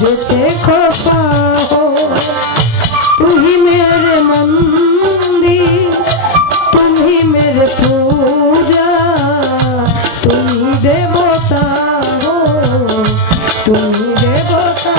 बुझे खफा हो तू ही मेरे मंदिर तुम ही मेरे पूजा तुम ही देवता हो तुम ही देवता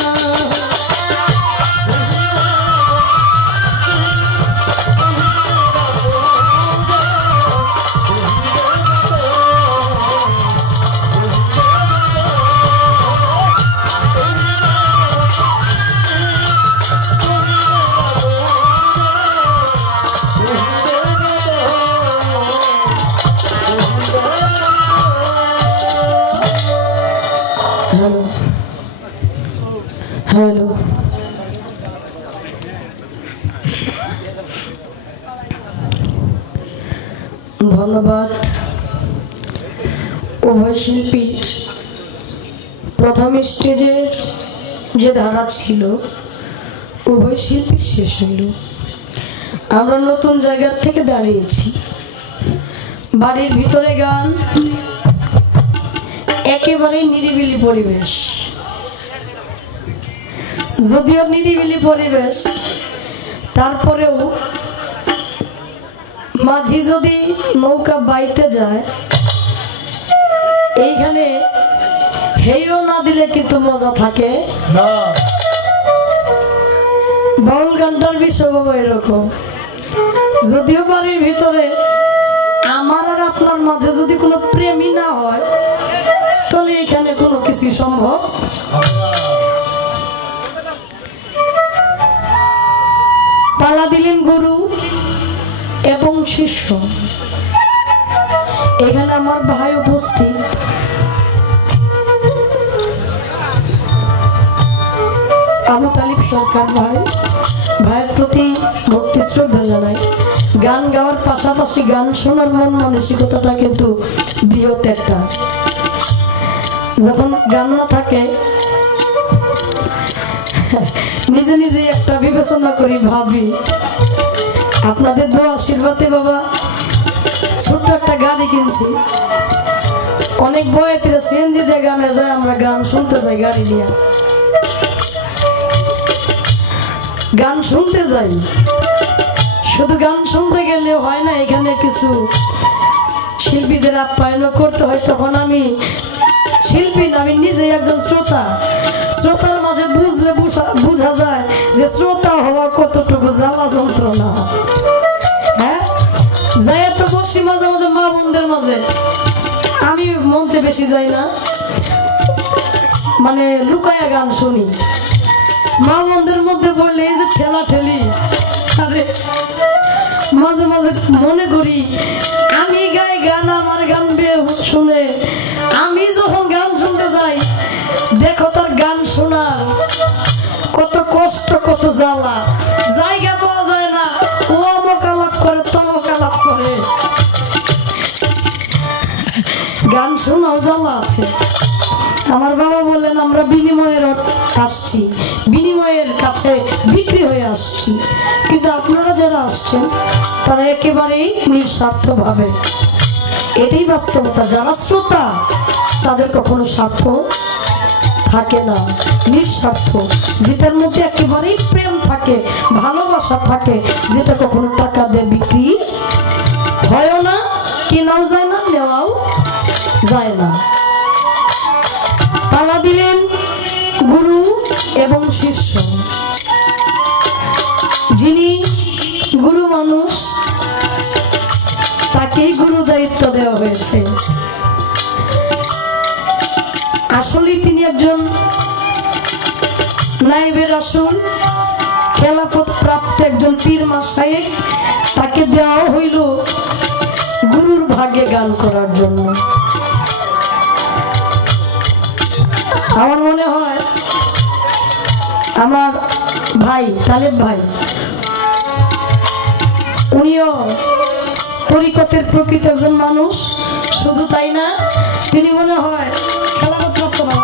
हेलो धन्यवाद उभय शिल्पी प्रथम स्टेजेर जे धारा छिलो उभय शिल्पी शेष हইল আমরা নতুন জায়গা থেকে দাঁড়িয়েছি বাড়ির ভিতরে গান একেবারে নিরিবিলি পরিবেশ যদিও নিরিবিলি পরিবেশ তারপরেও মাঝি যদি নৌকা বাইতে যায় এইখানে হেইও না দিলে কিন্তু মজা থাকে না বাউল গানটার বিষয় বাবা এরকম যদিও বাড়ির ভিতরে আমার আর আপনার মাঝে যদি কোনো প্রেমই না হয় তাহলে এখানে কোনো কিছু সম্ভব পালা দিলেন গুরু এবং শিষ্য এখানে আমার ভাই উপস্থিত আবু তালিব সরকার ভাই ভাইয়ের প্রতি ভক্তি শ্রদ্ধা জানাই গান গাওয়ার পাশাপাশি গান শোনার মন মানসিকতাটা কিন্তু বৃহৎ একটা যখন গান না থাকে নিজে নিজে একটা বিবেচনা করি ভাবি আপনাদের দোয়া আশীর্বাদে বাবা ছোট্ট একটা গাড়ি কিনছি অনেক বয়েতে সিএনজি দিয়ে গানে যায় আমরা গান শুনতে যাই গাড়ি নিয়ে গান শুনতে যাই শুধু গান শুনতে গেলে হয় না এখানে কিছু শিল্পীদের আপ্যায়ন করতে হয় তখন আমি শিল্পী না আমি নিজে একজন শ্রোতা শ্রোতার মাঝে বুঝলে বোঝা যায় যে শ্রোতা হওয়া কতটুকু জ্বালা যন্ত্রণা হ্যাঁ যাই তো বসি মাঝে মাঝে মা বোনদের মাঝে আমি মঞ্চে বেশি যাই না মানে লুকায়া গান শুনি মা বোনদের মধ্যে বললে এই যে ঠেলা ঠেলি আরে মাঝে মাঝে মনে করি আমি গাই গান আমার গান শুনে আমি যখন গান শুনতে যাই দেখো তার গান শোনার কত কষ্ট কত জ্বালা জায়গা পাওয়া যায় না ও অমুক আলাপ করে তমুক আলাপ করে গান শোনাও জ্বালা আছে আমার বাবা বললেন আমরা বিনিময়ের আসছি বিনিময়ের কাছে বিক্রি হয়ে আসছি কিন্তু আপনারা যারা আসছেন তারা একেবারেই নিঃস্বার্থ ভাবে এটাই বাস্তবতা যারা শ্রোতা তাদের কখনো স্বার্থ থাকে না নিঃস্বার্থ যেটার মধ্যে একেবারেই প্রেম থাকে ভালোবাসা থাকে যেটা কখনো টাকা দিয়ে বিক্রি হয় না কেনাও যায় না নেওয়াও যায় না পালা দিলেন গুরু এবং শিষ্য যিনি গুরু মানুষ তাকেই গুরু দায়িত্ব দেওয়া হয়েছে আসলে তিনি একজন নায়েবে রাসূল খেলাফত প্রাপ্ত একজন পীর মাশায়েখ তাকে দেওয়া হইল গুরুর ভাগে গান করার জন্য আমার মনে হয় আমার ভাই তালেব ভাই উনিও তরিকতের প্রকৃত একজন মানুষ শুধু তাই না তিনি মনে হয় খেলাফত প্রাপ্ত না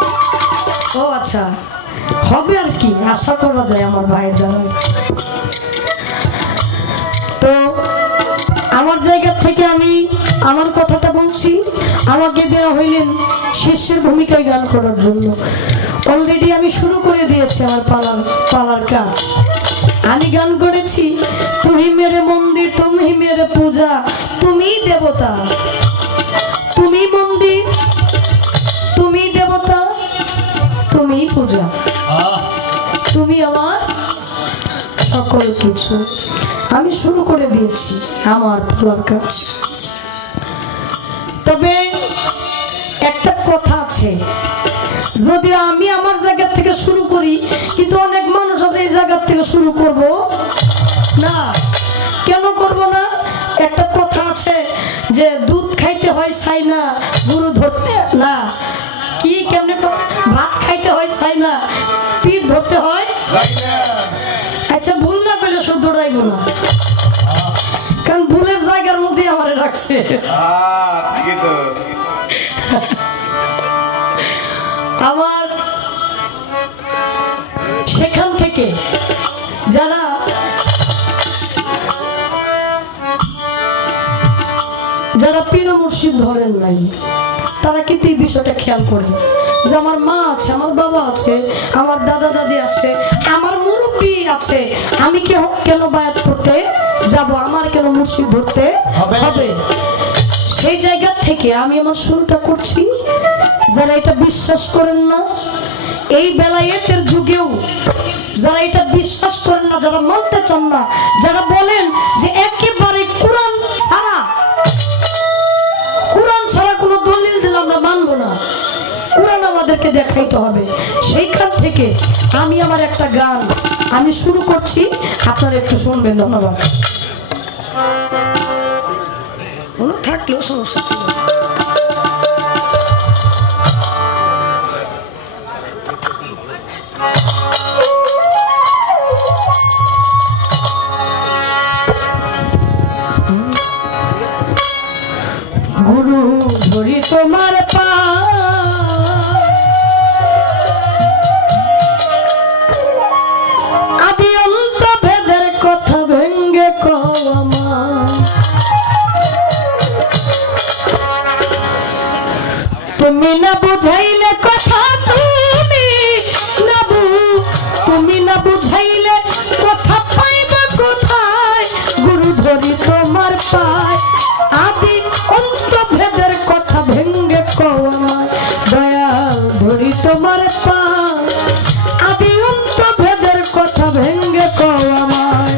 ও আচ্ছা হবে আর কি আশা করা যায় আমার ভাইয়ের জন্য তো আমার জায়গা থেকে আমি আমার কথাটা বলছি আমাকে দেওয়া হইলেন শিষ্যের ভূমিকায় গান করার জন্য। অলরেডি আমি শুরু করে দিয়েছি আমার পালার কাজ। আমি গান করেছি, তুমি মেরে মন্দির, তুমি মেরে পূজা, তুমি দেবতা, তুমি মন্দির, তুমি দেবতা, তুমি পূজা, তুমি আমার সকল কিছু। আমি শুরু করে দিয়েছি আমার পালার কাজ। তবে একটা কথা আছে, যদি আমি আমার জায়গা থেকে শুরু করি, কিন্তু অনেক মানুষ আছে এই জায়গা থেকে শুরু করব না। কেন করব না? একটা কথা আছে যে দুধ খাইতে হয় ছাই না, গরু ধরতে না, কি কেমনে ভাত খাইতে হয় ছাই না, পিঠ ধরতে হয়। আচ্ছা ভুল না করলে শুধু দৌড়াইব না, কারণ ভুলের জায়গার মধ্যে আমারে রাখছে। আমার সেখান থেকে যারা পীর মুর্শিদ ধরেন নাই, তারা কিন্তু এই বিষয়টা খেয়াল করেন যে আমার মা আছে, আমার বাবা আছে, আমার দাদা দাদি আছে, আমার মুরব্বী আছে, আমি কেন বায়াত করতে যাব, আমার কেন মুর্শিদ ধরতে হবে? সেই জায়গা থেকে আমি আমার শুরুটা করছি। যারা এটা বিশ্বাস করেন না, এই বেলায়েতের যুগেও যারা এটা বিশ্বাস করেন না, যারা মানতে চান না, যারা বলেন যে একেবারে কোরআন ছাড়া কোনো দলিল দিলে আমরা মানবো না, কোরআন আমাদেরকে দেখাইতে হবে, সেইখান থেকে আমি আমার একটা গান আমি শুরু করছি, আপনারা একটু শুনবেন। ধন্যবাদ। থাকলেও সমস্যা ছিল। গুরু ধরি তোমার পা, আদি অন্ত ভেদের কথা ভেঙ্গে কও আমায়, তুমি না বুঝাইলে কথা, তুমি না বুঝাইলে কথা পাইবা কোথায়? গুরু ধরি তোমার পায়, আদি অন্ত ভেদের কথা ভেঙ্গে কও আমায়, দয়াল ধরি তোমার পায়, আদি অন্ত ভেদের কথা ভেঙ্গে কও আমায়।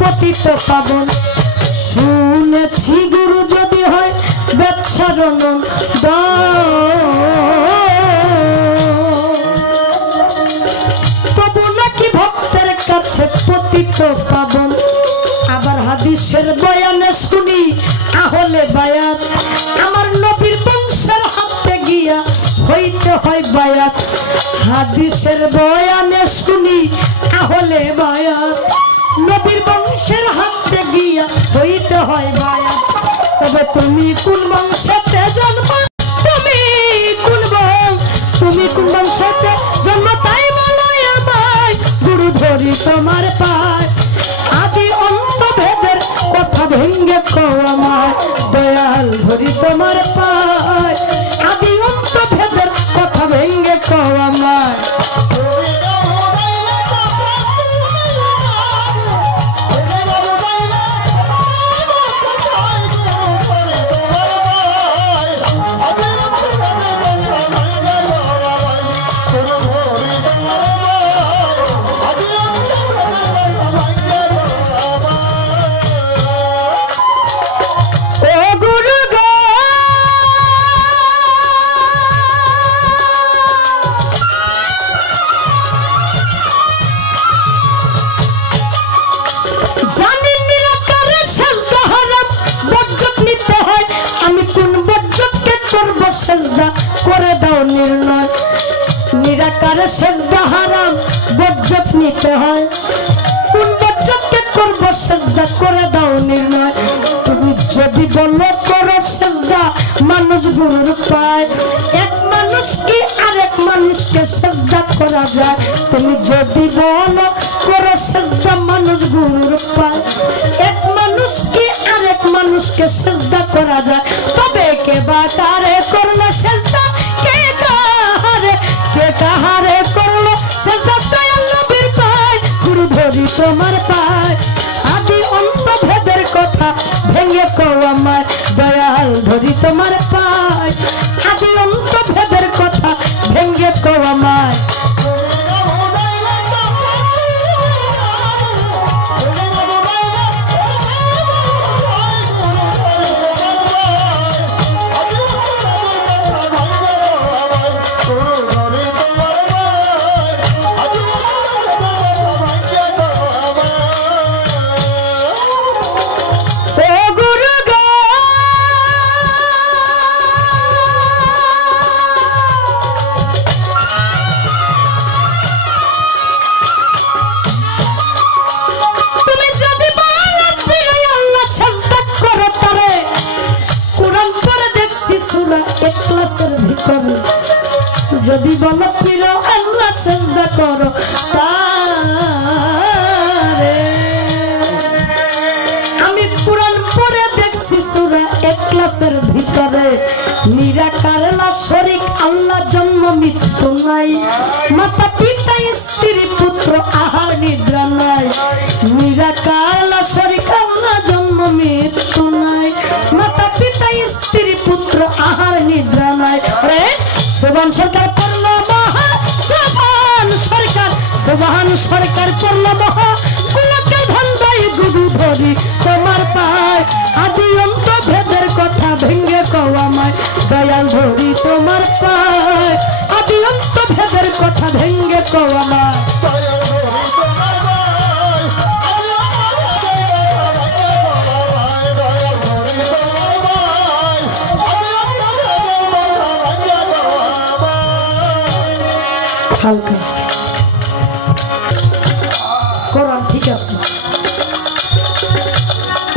পতিত পাবন শুনেছি, গুরু যদি হয় বেচ্ছারণ, তবু নাকি ভক্তের কাছে পতিত পাবন। আবার হাদিসের বয়ানে শুনি আহলে বায়াত, আমার নবীর বংশের হাতে গিয়া হইতে হয় বায়াত। হাদিসের বয়ানে শুনি আহলে বায়াত, নবীর বংশের হাতে গিয়া হইতে হয় বায়াত। তবে তুমি কোন বংশেতে জন্ম, তুমি কোন বংশেতে জন্ম, তাই বলো আমায়, গুরু ধরি তোমার পায়, আদি অন্ত ভেদের কথা ভেঙ্গে কও আমায়, দয়াল ধরি তোমার পায়, আদি অন্ত ভেদের কথা ভেঙ্গে কও আমায়। সেজদা করে দাও নির্ণয়। নিরাকারে সেজদা হারাম, বজ্জত নিতে হয়। কোন বজ্জতকে করবো সেজদা করে দাও নির্ণয়। তুমি যদি বলো করো সেজদা মানুষ গুরুর পায়, এক মানুষ কি আরেক মানুষকে সেজদা করা যায়? তুমি যদি বলো করো সেজদা মানুষ গুরুর পায়, এক মানুষ কি আরেক মানুষকে সেজদা করা যায়? তবে কে বা কারে করলো সেজদা, কে কাহারে করলো সেজদা? দয়াল নবীর পায়, গুরু ধরি তোমার পায়। আদি অন্ত ভেদের কথা ভেঙে কও আমায়, দয়াল ধরি তোমার পায়। আদি অন্ত ভেদের কথা ভেঙে কও আমায়। যদি বলো চির আল্লাহ সেজদা করো তারে। আমি কুরআন পড়ে দেখছি সূরা ইখলাসের ভিতরে, নিরাকার লা শরীক আল্লাহ, জন্ম মৃত্যু নাই। মাতা পিতা স্ত্রী পুত্র আহার নিদ্রা নাই। নিরাকার লা শরীক আল্লাহ, জন্ম মৃত্যু নাই। মাতা পিতা স্ত্রী পুত্র আহার নিদ্রা নাই। সুবহান সরকার পড়লো মহা, সুবহান সরকার, সুবহান সরকার পড়লো মহা। কুলকের ধান্দাই গুরু ধরি তোমার পায়। আদি অন্ত ভেদের কথা ভেঙে কও আমায়, দয়াল ধরি তোমার পায়। আদি অন্ত ভেদের কথা ভেঙে কও আমায়। হালকা কোরআন ঠিক আছে।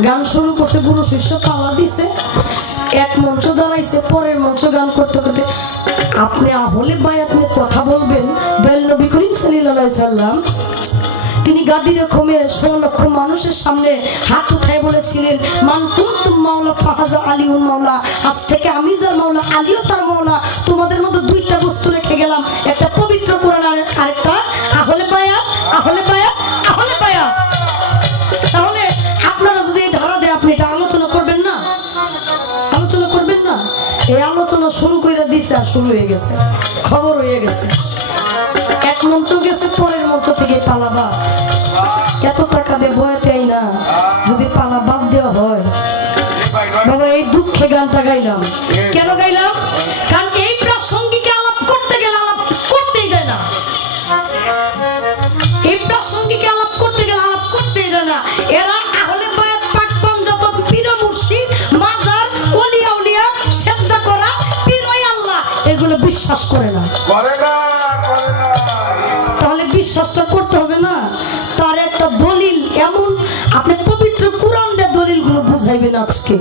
গান শুরু করছে, গুরু শিষ্য পালা দিছে, এক মঞ্চ দাঁড়াইছে, পরের মঞ্চ গান করতে করতে আপনি আহলে বায়াত নিয়ে কথা বলবেন। দয়াল নবী করিম সাল্লাল্লাহু আলাইহি সাল্লাম তিনি গাদির রকমে 16 লক্ষ মানুষের সামনে হাত উঠায় বলেছিলেন, মান কুনতুম মাওলা ফাহাজা আলিউন মাওলা। আজ থেকে আমি যার মাওলা, আলীও তার মাওলা। তোমাদের মধ্যে দুইটা বস্তু রেখে গেলাম, একটা পবিত্র কোরআন আর আরেকটা আহলে বায়াত। আহলে বায়াত, আহলে বায়াত। তাহলে আপনারা যদি এই ধারা দেয়, আপনি এটা আলোচনা করবেন না? আলোচনা করবেন না? এই আলোচনা শুরু করে দিছে আর শুরু হয়ে গেছে, খবর হয়ে গেছে। এক মঞ্চ গেছে, পরের মঞ্চ থেকে পালাবা। এত টাকা দিয়ে বয়া চাই না, যদি পালা বাদ দেওয়া হয়। বাবা এই দুঃখে গানটা গাইলাম। কেন গাইলাম? কারণ এই প্রাসঙ্গিকে আলাপ করতে গেলে আলাপ করতেই দেয় না। এই প্রাসঙ্গিকে আলাপ করতে গেলে আলাপ করতেই দেয় না। এরা আহলে বায়াত, পাক পাঞ্জাতন, পীর মুর্শিদ, মাজার, ওলিয়া উলিয়া, সেজদা করা, পীরই আল্লাহ, এগুলো বিশ্বাস করে না। তাহলে বিশ্বাসটা করতে হবে না? তার একটা দলিল এমন, আপনি পবিত্র কোরআন দিয়ে দলিলগুলো বুঝাইবেন আজকে,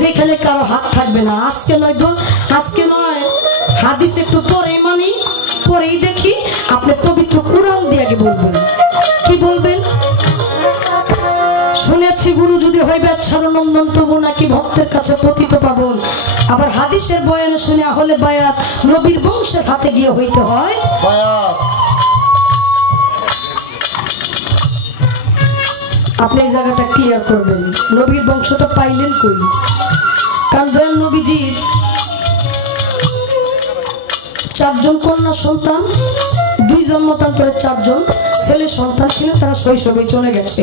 যেখানে কারো হাত থাকবে না। আজকে নয় আজকে নয়, হাদিস একটু পরেই মানি, পরেই দেখি। আপনি পবিত্র কোরআন দিয়ে আগে বলবেন। কি বলবেন? শুনেছি গুরু যদি হইবে শরণন্দন, তবু নাকি ভক্তের কাছে পতিত পাবন। আবার হাদিসের বয়ানে শুনে আহলে বায়াত, নবীর বংশের হাতে গিয়ে হইতে হয় বায়াত। আপনি এই জায়গাটা ক্লিয়ার করবেন, নবীর বংশটা পাইলেন কই? কারণ দয়াল নবীজির 4 জন কন্যা সন্তান, 2 জন্মতান্তরে 4 জন ছেলে সন্তান ছিলেন, তারা শৈশবে চলে গেছে।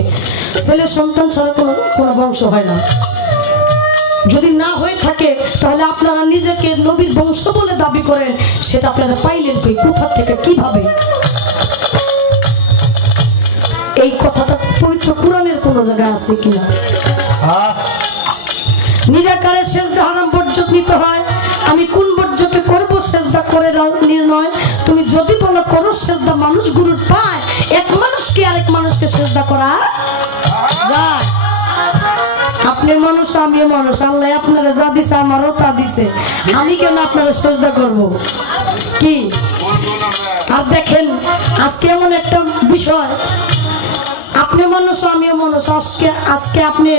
ছেলে সন্তান ছাড়া কোনো বংশ হয় না। যদি না হয়ে থাকে তাহলে আপনারা নিজেকে নবীর বংশ বলে দাবি করেন, সেটা আপনারা পাইলেন কই? কোথা থেকে, কিভাবে? এই কথাটা পবিত্র কোরআনের কোন জায়গায় আছে কিনা? নিরাকারে সেজদা হারাম বর্জক নিতে হয়। আমি কোন বর্জকে করব সেজদা করে নির্ণয়। তুমি যদি বলো করো সেজদা মানুষ গুরুর পায়, এক মানুষকে আরেক মানুষকে সেজদা করা যায়। আপনি মানুষ আমিও মানুষ, আল্লাহ আপনারা যা দিছে আমারও তা দিছে, আমি কেন আপনারা সেজদা করব কি? আর দেখেন আজকে এমন একটা বিষয়, আপনি মানুষ আমিও মানুষ, আজকে আপনি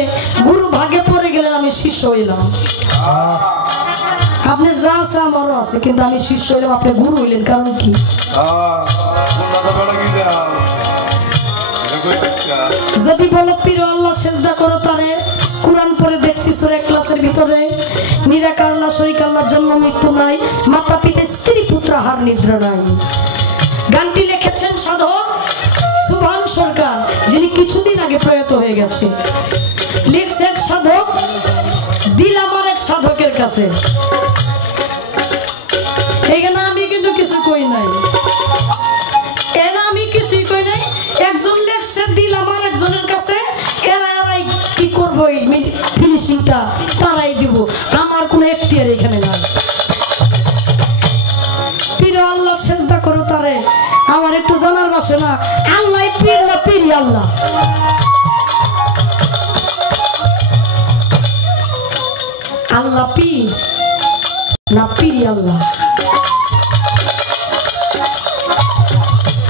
গুরু ভাগে পড়ে গেলেন, আমি শিষ্য হইলাম। আপনার যা আছে আমারও আছে, কিন্তু আমি শিষ্য হইলাম, আপনি গুরু হইলেন, কারণ কি? যদি বলো পীর আল্লাহ সেজদা করো তারে, কুরআন পড়ে দেখছি সূরা ইখলাসের ভিতরে, নিরাকার আল্লাহ শরীক আল্লাহ, জন্ম মৃত্যু নাই, মাতা পিতা স্ত্রী পুত্র হার নিদ্রা নাই। গানটি লিখেছেন সাধক সুভান সরকার, যিনি কিছুদিন আগে প্রয়াত হয়ে গেছে। লিখছে এক সাধক, দিলাম আর এক সাধকের কাছে। এখানে আমি কিন্তু কিছু কই নাই, এরা আমি কিছুই কই নাই। একজন লেখছে দিলাম আর একজনের কাছে, এরাই কি করবো ফিনিশিংটা তারাই দিব, আমার কোনো এখতিয়ার এখানে নাই। পীর আল্লাহ সেজদা করো তারে, আমার একটু জানার বাসে না, আল্লাহ পীর না পীরি আল্লাহ? আল্লাহ পীর না পীরি আল্লাহ?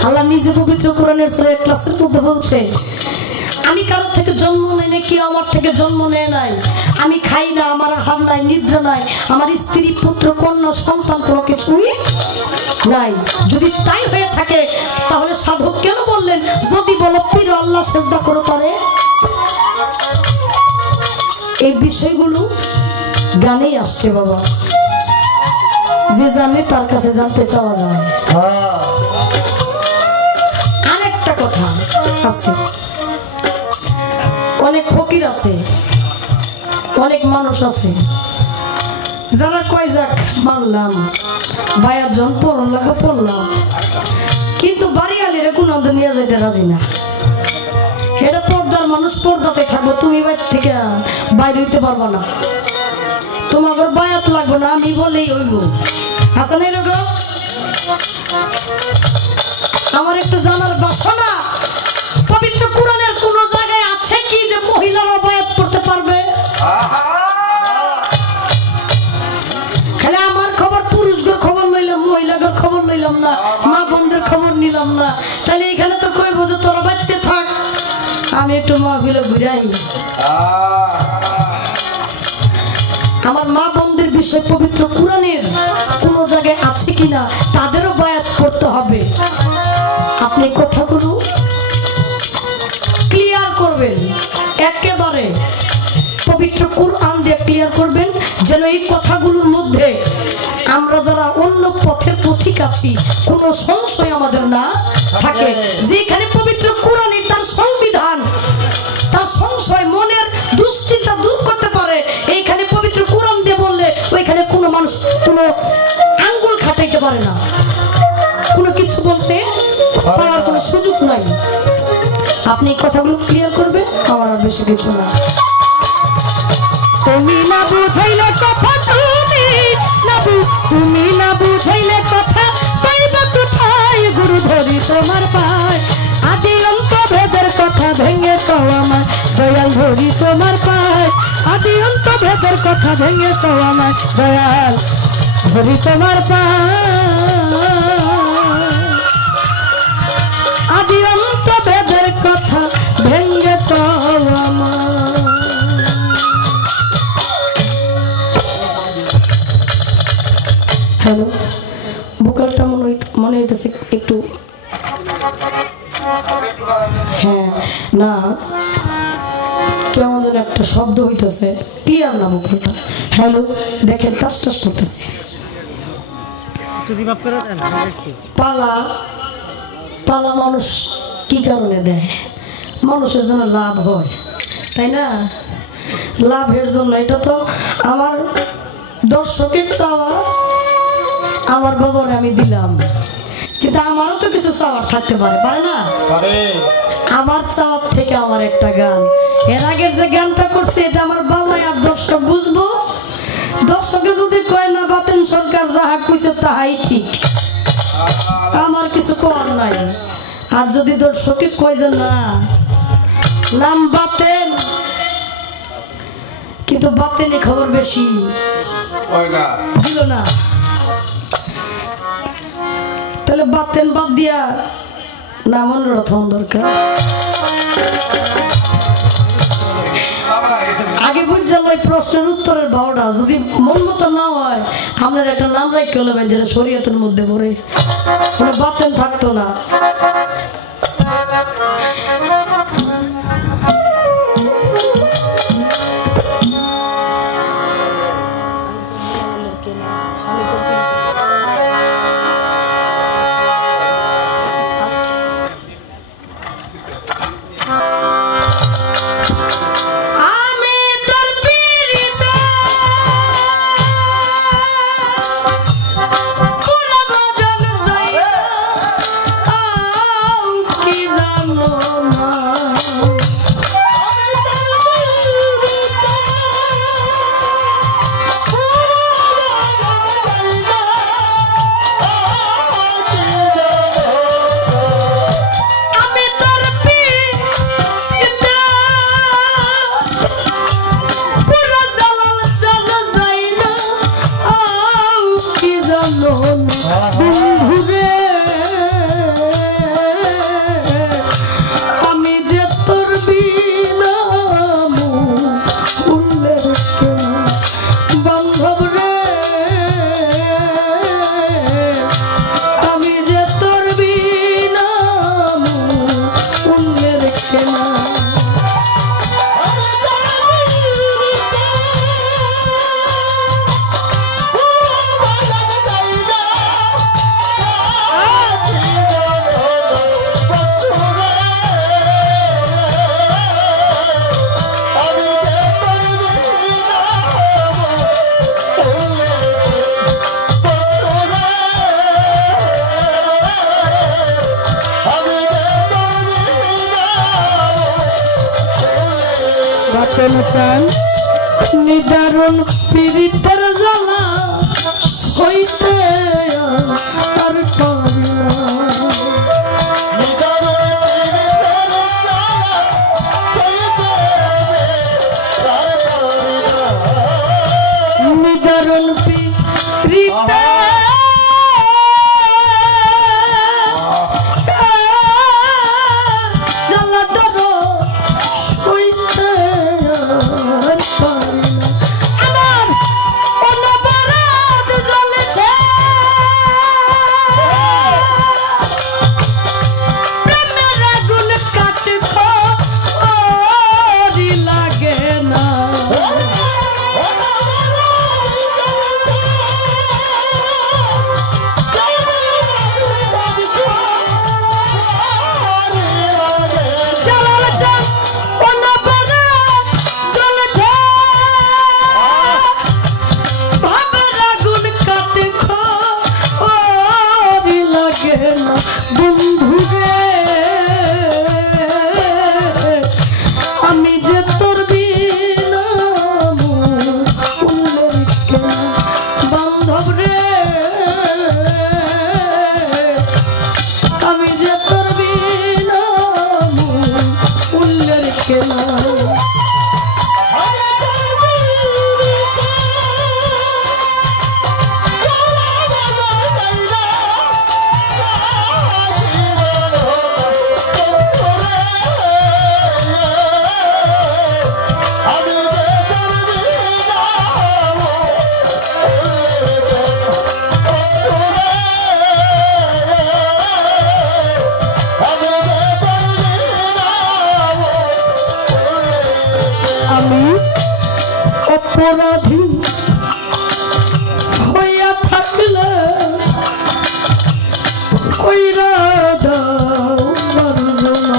আল্লাহ নিজে পবিত্র কোরআনের সূরা ইখলাসের মধ্যে বলছে, আমি কারোর থেকে জন্ম নেই না, কেউ আমার থেকে জন্ম নেয় নাই, আমি খাই না, আমার আহার নাই, নিদ্রা নাই, আমার স্ত্রী পুত্র কন্যা সন্তান কোনো কিছুই নাই। যদি তাই হয়ে থাকে তাহলে সাধক কেন বললেন যদি বলো পীর আল্লাহ সেজদা করো তারে? এই বিষয়গুলো গানেই আসছে বাবা, যে জানে তার কাছে জানতে চাওয়া যায়। আরেকটা কথা, আসতে অনেক ফকির আছে, অনেক মানুষ আছে যারা কয় যাক মানলাম, বায়ার জন পড়ন লাগবে পড়লাম, কিন্তু বাড়িয়ালিরে কোনো আমাদের নিয়ে যাইতে রাজি না। এটা পর্দার মানুষ, পর্দাতে থাকবো, তুমি বাইর থেকে বাইরে হইতে পারবো না, তোমার বায়াত লাগবে না, আমি বলেই হইব। হাসান এরকম আমার একটু জানার বাসনা, পবিত্র কোরআনের কোন জায়গায় আছে কি যে মহিলারা বায়াত পড়তে পারবে? খালি আমার খবর পুরুষদের খবর লইলাম, মহিলাদের খবর লইলাম না, মা বোনদের খবর নিলাম না, তাহলে এখানে তো কইবো যে তোরা বাড়িতে থাক, আমি একটু মাহফিলে ঘুরে আই। আমার মা বোনদের বিষয়ে পবিত্র কোরআনের কোন জায়গায় আছে কিনা তাদেরও বায়াত পড়তে হবে। আপনি কথাগুলো ক্লিয়ার করবেন, একেবারে পবিত্র কোরআন দিয়ে ক্লিয়ার করবেন, যেন এই কথাগুলোর মধ্যে আমরা যারা অন্য পথের পথিক আছি কোনো সংশয় আমাদের না থাকে। যেখানে পবিত্র কোরআনে তার সংবিধান, তার সংশয়, মনের দুশ্চিন্তা দূর করতে পারে, এইখানে পবিত্র কোরআন দিয়ে বললে ওইখানে কোনো মানুষ কোনো আঙ্গুল খাটাইতে পারে না, কোনো কিছু বলতে পারার কোনো সুযোগ নাই। আপনি কথাগুলো ক্লিয়ার করবেন, আমার আর বেশি কিছু না। তুমি না বুঝাইলে কথা, তুমি না বুঝাইলে কথা, পাইবা কোথায় গুরু ধরি তোমার পায়, আদি অন্ত ভেদের কথা ভেঙে তো আমার দয়াল ধরি তোমার পায়, আদি অন্ত ভেদের কথা ভেঙে তো আমার দয়াল ধরি তোমার পায়, আদি অন্ত ভেদের কথা ভেঙে তো আমার। হ্যালো, বুকালটা মনে হইতেছে একটু, হ্যাঁ না কেমন যেন একটা শব্দ হইতেছে, ক্লিয়ার না বুকালটা। হ্যালো, দেখেন টাস টাস করতেছে। পালা পালা মানুষ কি কারণে দেয়? মানুষের জন্য লাভ হয়, তাই না? লাভের জন্য। এটা তো আমার দর্শকের চাওয়া, আমার বাবার আমি দিলাম, কিন্তু আমারও তো কিছু চাওয়ার থাকতে পারে, পারে না? আমার চাওয়ার থেকে আমার একটা গান, এর আগের যে গানটা করছে এটা আমার বাবা আর দর্শক বুঝবো দর্শকে যদি কয় না বাতেন সরকার যাহা কইছে তাহাই ঠিক, আমার কিছু করার নাই। আর যদি দর্শকে কয় যে না নাম বাতেন কিন্তু বাতেনি খবর বেশি দিল না, তাহলে বাতেন বাদ দিয়া নাম অনুরোধ দরকার। আগে বুঝলাম ওই প্রশ্নের উত্তরের ভাওটা যদি মন মতো না হয় আপনার একটা নাম রাখতে হলেন যেটা শরীয়তের মধ্যে পড়ে, কোনো বাতেন থাকতো না। নিদারুণ পীড়িতের জ্বালা সইতে আর পারি না, নিদারুণ পীড়িতে অপরাধী হইয়া থাকলে কইরা দাও মার্জনা,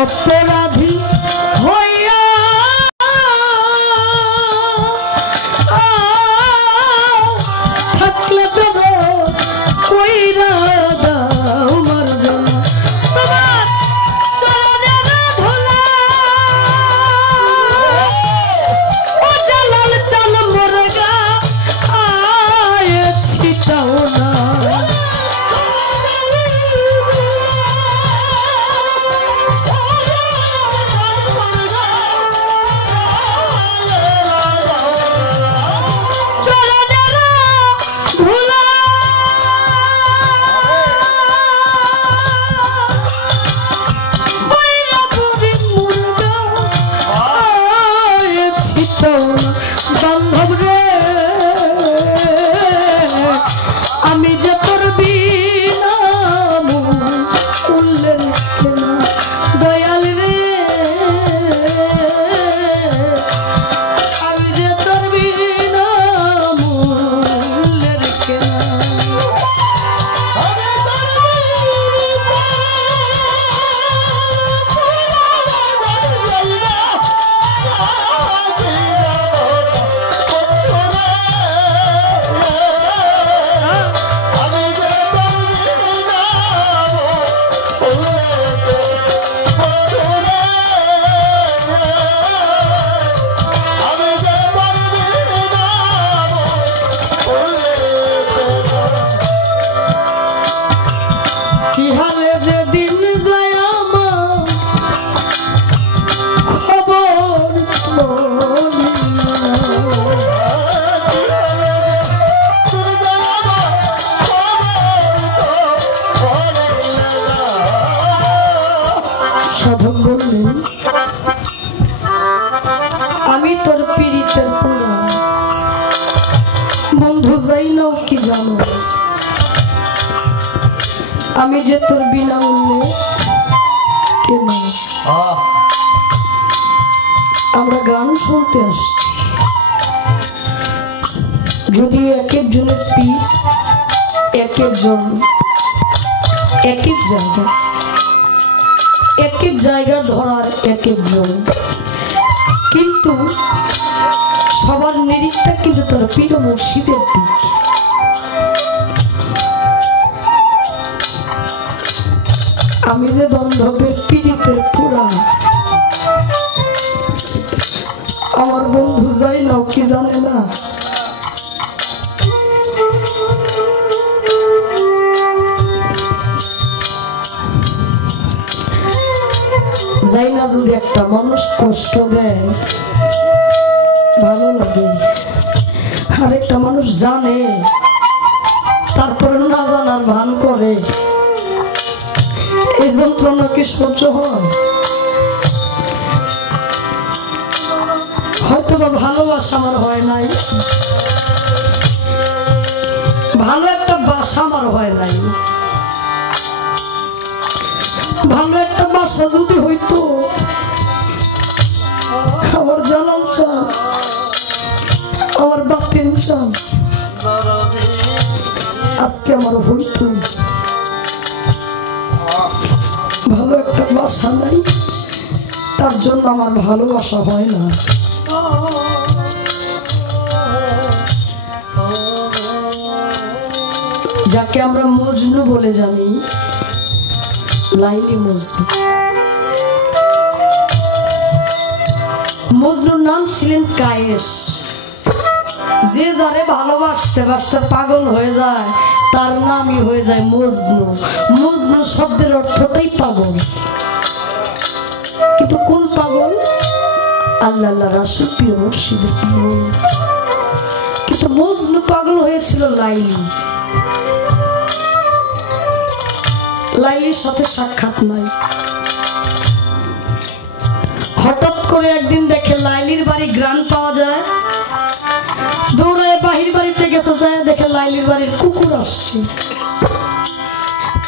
অপরাধী হইয়া থাকলে তো কইরা দাও জানো না আমি যে তোর বিনামূল্যে কেন আমরা গান শুনতে আসছি যদিও এক একজনের পীর এক একজন এক এক জায়গা ধরার এক একজন কিন্তু সবার নিরিখটা কিন্তু তারা পীর ও মুর্শিদের দিক আমি যে বান্ধবের পীড়িতের পুরা আমার বন্ধু যাই নাও কি জানে না যাই না যদি একটা মানুষ কষ্ট দেয় ভালো লাগে আর একটা মানুষ জানে তারপরে না জানার ভান করে এই যন্ত্রণা কি সহ্য হয় হয়তো বা ভালোবাসা আমার হয় নাই ভালো একটা বাসা আমার হয় নাই ভালো একটা বাসা যদি হইতো আমার জালাল চান আমার বাতিন চান আজকে আমার হইতো ভালো একটা বাসা নাই তার জন্য আমার ভালোবাসা হয় না যাকে আমরা মজনু বলে জানি লাইলি মজনু মজনুর নাম ছিলেন কায়েস যে যারে ভালোবাসতে বাসতে পাগল হয়ে যায় তার নামই হয়ে যায় মজনু মজনু শব্দের অর্থটাই পাগল কিন্তু কোন পাগল আল্লাহ আল্লাহ রাসূল পীর মুর্শিদের পাগল কিন্তু মজনু পাগল হয়েছিল লাইলির সাথে সাক্ষাৎ নাই হঠাৎ করে একদিন দেখে লাইলির বাড়ি গ্রান পাওয়া যায় দৌড়ায় বাহির বাড়িতে গেছে যায় দেখে লাইলির বাড়ির কুকুর আসছে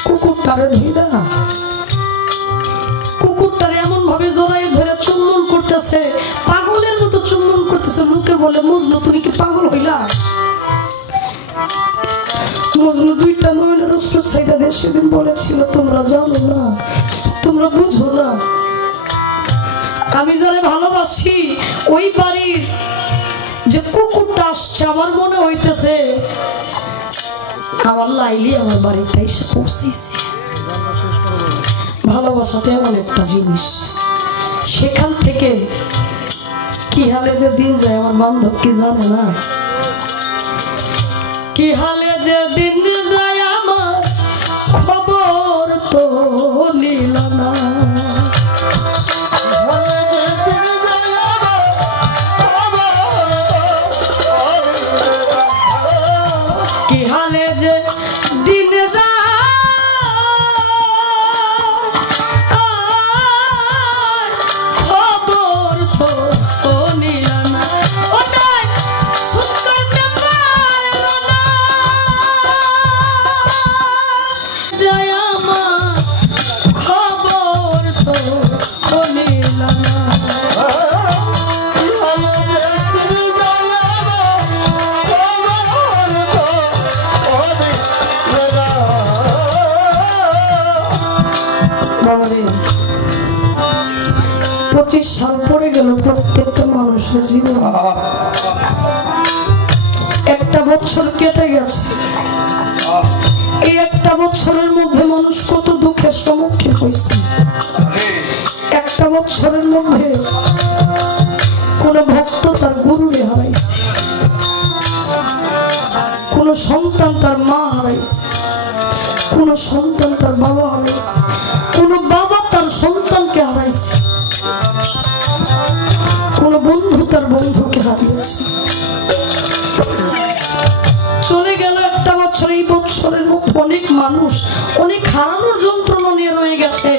কুকুরটারে ধইরা কুকুরটারে এমন ভাবে জড়াই ধরে চুম্বন করতেছে পাগলের মতো চুম্বন করতেছে লোকে বলে মজনু তুমি কি পাগল হইলা মজনু দুইটা নয়নের অশ্রু ছাইড়া দিয়ে সেদিন বলেছিল তোমরা জানো না তোমরা বুঝো না আমি যারা ভালোবাসি ওই বাড়ির যে কুকুরটা আসছে আমার মনে হইতেছে আমার লাইলি আমার বাড়িতে এসে পৌঁছেছে ভালোবাসাটা এমন একটা জিনিস সেখান থেকে কি হালে যে দিন যায় আমার বান্ধব কি জানে না কি হালে যে দিন যায় আমার খবর তো নিল না কি হালে যে দিন খবর তো নিল না ওটাই সুদ করতে পারল না যায় আমার খবর তো নিল না বাবারে 25 সাল পরে গেল প্রত্যেকটা মানুষের জীবন একটা বছর কেটে গেছে এই একটা বছরের মধ্যে মানুষ কত দুঃখের সম্মুখীন হয়েছে একটা বছরের মধ্যে কোন ভক্ত তার গুরুরে হারাইছে কোন সন্তান তার মা হারাইছে কোন সন্তান তার বাবা হারাইছে কোন বাবা তার সন্তানকে হারাইছে কোন বন্ধু তার বন্ধুকে হারিয়েছে চলে গেল একটা বছর এই বছরের মধ্যে অনেক মানুষ অনেক হারানোর যন্ত্রণা নিয়ে রয়ে গেছে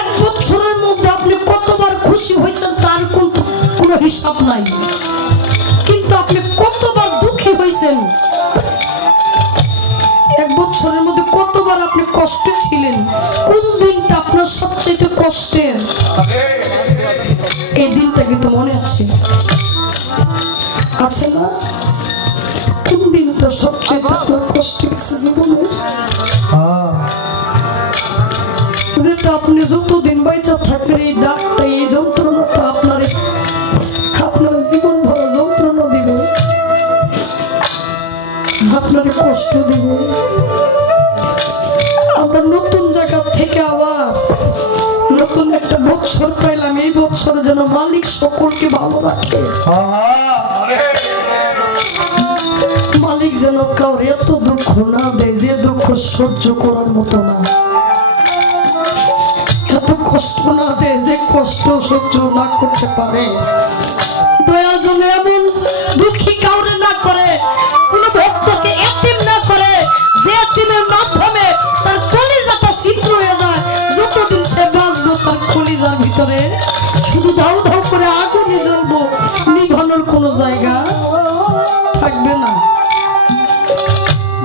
এক বছরের মধ্যে আপনি কতবার খুশি হয়েছেন তার কোনো হিসাব নাই কিন্তু আপনি কতবার দুঃখী হয়েছেন বছরের মধ্যে কতবার আপনি কষ্টে ছিলেন, কোন দিনটা আপনার সবচেয়ে কষ্টের? এই দিনটা কিন্তু মনে আছে? আছে না? কোন দিনটা সবচেয়ে আপনার কষ্ট গেছে জীবনের? যেটা আপনি যতদিন বাইচা থাকবেন এই দাগটা, এই যন্ত্রণাটা আপনার জীবন ভরা যন্ত্রণা দিবে, আপনার কষ্ট দিবে। আমরা নতুন জায়গা থেকে আবার নতুন একটা বছর পাইলাম, এই বছর যেন মালিক সকলকে ভালো রাখে। মালিক যেন কাউর এত দুঃখ না দেয় যে দুঃখ সহ্য করার মতো না, এত কষ্ট না দেয় যে কষ্ট সহ্য না করতে পারে। দয়া যেন এমন দুঃখী কাউরে না করে, কোন ভক্তকে এতিম না করে, যে এতিমের মাধ্যমে তার কলিজাটা ছিদ্র হয়ে যায়। যতদিন সে বাঁচবো তার কলিজার ভিতরে শুধু ধাউ ধাউ করে আগুনে জ্বলবো, নিভানোর কোনো জায়গা থাকবে না।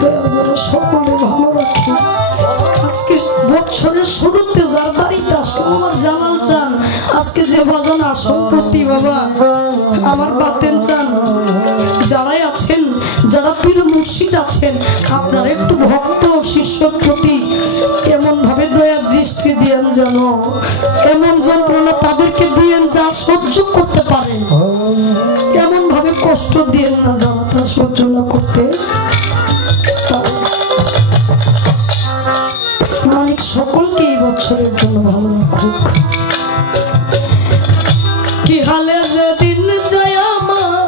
দয়া যেন সকলে ভালো রাখে। আজকে বছরের শুরুতে যার বাড়িতে আসলে আমার জালাল চান, আজকে যে বাজান আসন প্রতি বাবা আমার বাতেন চান, যারাই আছেন, যারা পীর মুর্শিদ আছেন, আপনারা একটু ভক্ত শিষ্যর প্রতি এমন ভাবে দয়া দৃষ্টি দিয়েন যেন এমন যন্ত্রণা তাদেরকে দিয়েন যা সহ্য করতে পারে, এমন ভাবে কষ্ট দিয়েন না যারা তা সহ্য না করতে। মালিক সকলকে এই বছরের জন্য ভালো রাখুক। কি হালে যেদিন যায় আমার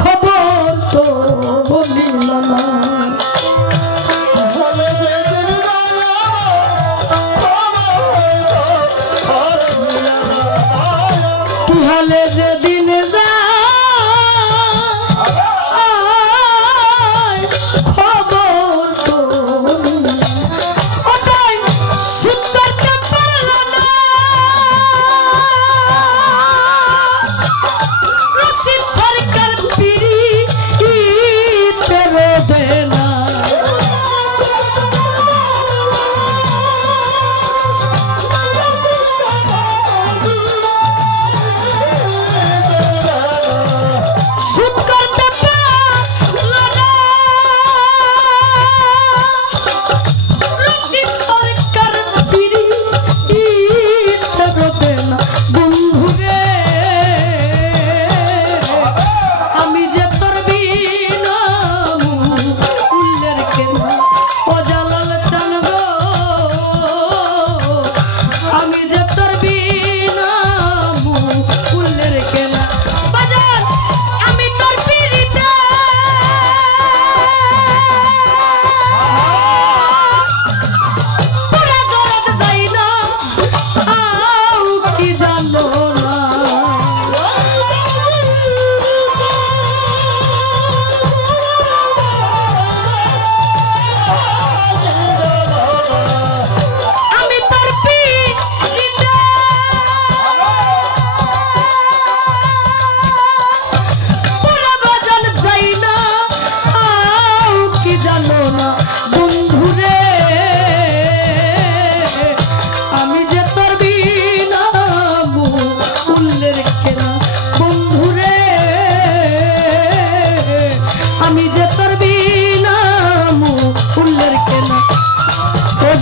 খবর তো বলি না, কি হালে যেদিন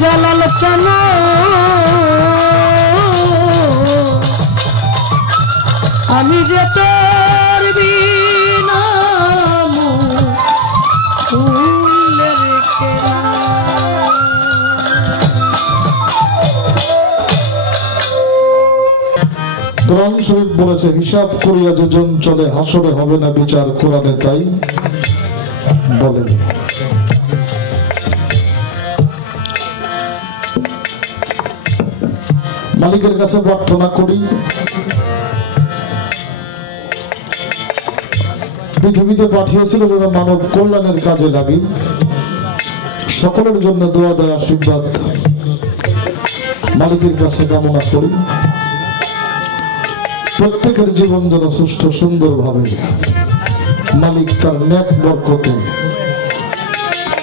জালাল চানো আমি যে তোর বিনা ফুলের কেনা। কোরআন শরীফ বলেছে হিসাব করিয়া যে জন চলে হাসরে হবে না বিচার, কোরআনে তাই বলেন। মালিকের কাছে প্রার্থনা করি পৃথিবীতে পাঠিয়েছিল যেন মানব কল্যাণের কাজে লাগে, সকলের জন্য দোয়া দেয় আশীর্বাদ মালিকের কাছে কামনা করি। প্রত্যেকের জীবন যেন সুষ্ঠু সুন্দর ভাবে মালিক তার নেক বরকতে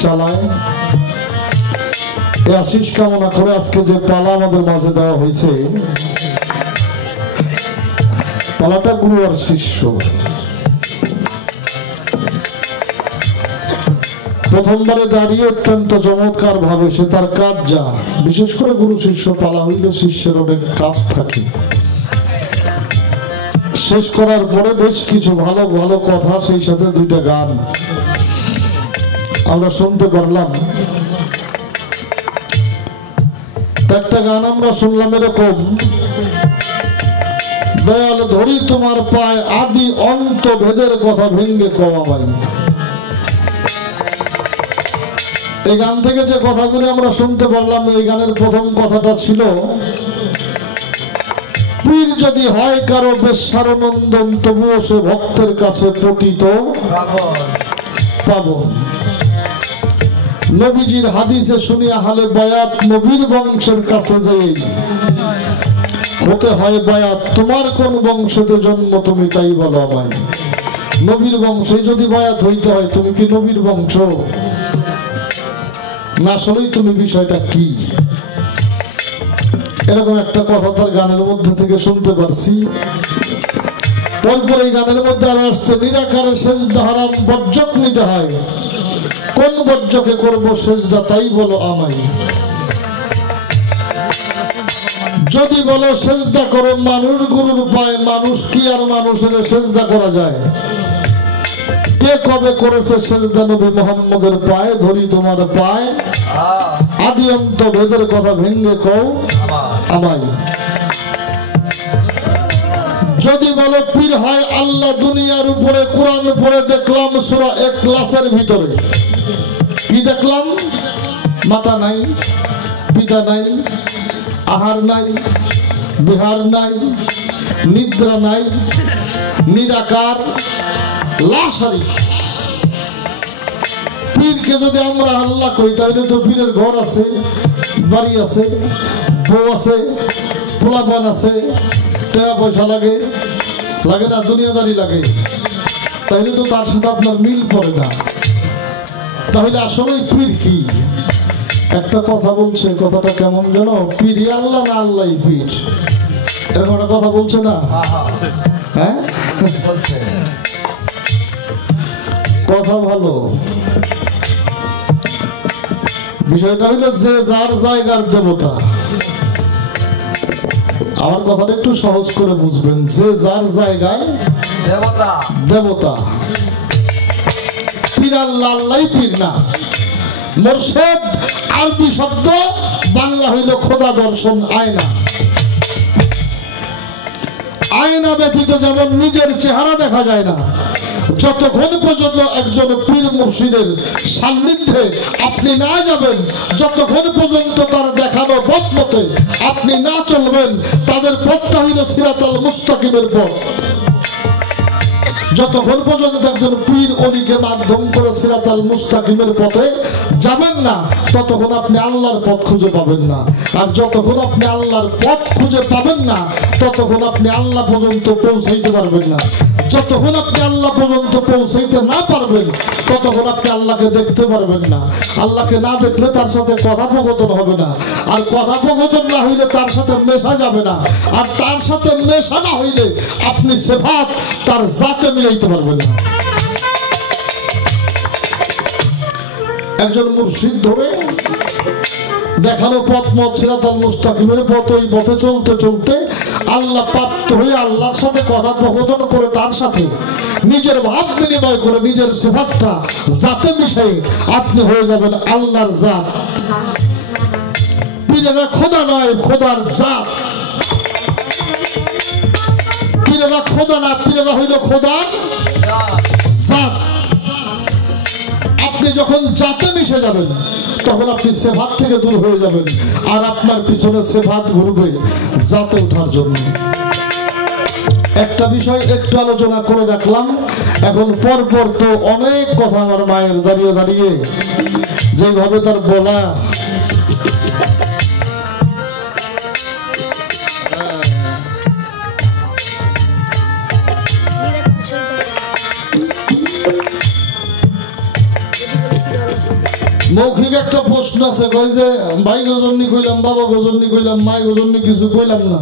চালায়। এই আশিস কামনা করে আজকে যে পালা আমাদের মাঝে দেওয়া হয়েছে, পালাটা গুরু আর শিষ্য। প্রথমবারে দাঁড়িয়ে অত্যন্ত চমৎকার ভাবে সে তার কাজ যা, বিশেষ করে গুরু শিষ্য পালা হইলে শিষ্যের অনেক কাজ থাকে। শেষ করার পরে বেশ কিছু ভালো ভালো কথা, সেই সাথে দুইটা গান আমরা শুনতে পারলাম। একটা গান আমরা শুনলাম এরকম, দয়াল ধরি তোমার পায় আদি অন্ত ভেদের কথা ভেঙ্গে কওয়া ভাই। এই গান থেকে যে কথাগুলি আমরা শুনতে পারলাম, এই গানের প্রথম কথাটা ছিল, পীর যদি হয় কারো বেশ্যারনন্দন তবুও সে ভক্তের কাছে পতিত পাবন। নবীজির হাদিসে শুনিয়া হালে বায়াত, নবীর বংশের কাছে যেই হতে হয় বায়াত, তোমার কোন বংশতে জন্ম তুমি তাই বলো আমায়। নবীর বংশে যদি বায়াত হইতে হয়, তুমি কি নবীর বংশ না? আসলেই তুমি বিষয়টা কি? এরকম একটা কথা তার গানের মধ্যে থেকে শুনতে পারছি। পরপর এই গানের মধ্যে আরো আসছে, নিরাকারে সেজদা হারাম, বর্জক নিতে হয়, কোন বর্জকে করব সেজদা তাই বলো আমায়। যদি বলো সেজদা করো মানুষ গুরুর পায়, মানুষ কি আর মানুষের সেজদা করা যায়? কে কবে করেছে সেজদা নবী মুহাম্মদের পায়ে? ধরি তোমার পায় আদি অন্ত ভেদের কথা ভেঙ্গে কও আমায়। যদি বলো পীর হয় আল্লাহ দুনিয়ার উপরে, কোরআন পড়ে দেখলাম সূরা ইখলাসের ভিতরে কি দেখলাম? মাতা নাই, পিতা নাই, আহার নাই, বিহার নাই, নিদ্রা নাই, নিরাকার, লাশারি। পীরকে যদি আমরা আল্লাহ কই, তাহলে তো পীরের ঘর আছে, বাড়ি আছে, বউ আছে, পোলাপান আছে, টাকা পয়সা লাগে, লাগে না? দুনিয়াদারি লাগে। তাহলে তো তার সাথে আপনার মিল পড়ে না। তাহলে আসলে পীর কি? একটা কথা বলছে, কথাটা কেমন যেন, পীরই আল্লাহ না আল্লাহ পীর, এরকম একটা কথা বলছে না? হ্যাঁ, কথা ভালো। বিষয়টা হইল যে যার জায়গার দেবতা। আমার কথাটা একটু সহজ করে বুঝবেন, যে যার জায়গায় দেবতা। পীর আল্লাহ, আল্লাহ পীর না। মুর্শিদ আরবি শব্দ, বাংলা হইল খোদা দর্শন, আয়না। আয়না ব্যতীত যেমন নিজের চেহারা দেখা যায় না, যতক্ষণ পর্যন্ত একজন পীর মুর্শিদের সান্নিধ্যে আপনি না যাবেন, যতক্ষণ পর্যন্ত তার দেখানো পথ মতে আপনি না চলবেন, তাদের পথটা হইল সিরাতাল মুস্তাকিমের পথ। যতক্ষণ পর্যন্ত একজন পীর অলিকে মাধ্যম করে সিরাতাল মুস্তাকিমের পথে যাবেন না, ততক্ষণ আপনি আল্লাহর পথ খুঁজে পাবেন না। আর যতক্ষণ আপনি আল্লাহর পথ খুঁজে পাবেন না, ততক্ষণ আপনি আল্লাহ পর্যন্ত পৌঁছাইতে পারবেন না। যতক্ষণ আপনি আল্লাহ পর্যন্ত পৌঁছাইতে না পারবেন, ততক্ষণ আপনি আল্লাহকে দেখতে পারবেন না। আল্লাহকে না দেখলে তার সাথে কথোপকথন হবে না, আর কথোপকথন না হইলে তার সাথে মেশা যাবে না, আর তার সাথে মেশা না হইলে আপনি সিফাত তার জাতে মিলাইতে পারবেন না। একজন মুর্শিদ ধরে দেখানো পথ মত সিরাতাল মুস্তাকিমের পথ, ওই পথে চলতে চলতে আল্লাহ প্রাপ্ত হয়ে আল্লাহর সাথে কথোপকথন করে তার সাথে নিজের ভাব বিনিময় করে নিজের সিফাতটা জাতে মিশাই আপনি হয়ে যাবেন আল্লাহর জাত। পীরেরা খোদা নয়, খোদার জাত। পীরেরা খোদা না, পীরেরা হইল খোদার জাত। আপনি যখন জাতে মিশে যাবেন, তখন আপনি সেফাত থেকে দূর হয়ে যাবেন, আর আপনার পিছনে সেফাত ঘুরবে জাতে ওঠার জন্য। একটা বিষয় একটু আলোচনা করে রাখলাম। এখন পরপর তো অনেক কথা আমার মায়ের দাঁড়িয়ে দাঁড়িয়ে যেভাবে তার বলা, মৌখিক একটা প্রশ্ন আছে, কই যে ভাই গজননি কইলাম, বাবা গজননি কইলাম, মাই গজননি কিছু কইলাম না,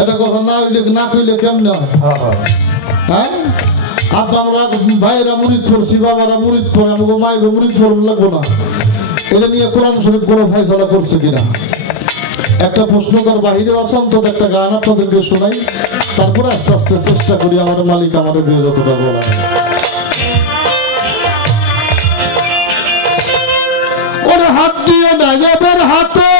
এটা কথা না হইলে না কইলে কেমনে হয়? হ্যাঁ, আব্বা আমরা ভাইয়েরা মুরিদ পড়ছি, বাবারা মুরিদ পড়ে, আমাকে মাইকে মুরিদ পড়ব লাগবো না, এটা নিয়ে কোরআন শরীফ কোনো ফয়সালা করছে কিনা। একটা প্রশ্ন তার বাহিরে আছে, অন্তত একটা গান আপনাদেরকে শোনাই, তারপরে আস্তে আস্তে চেষ্টা করি আমার মালিক আমার দিয়ে যতটা বলা। ওরে হাত দিয়ে না যাবের হাতে,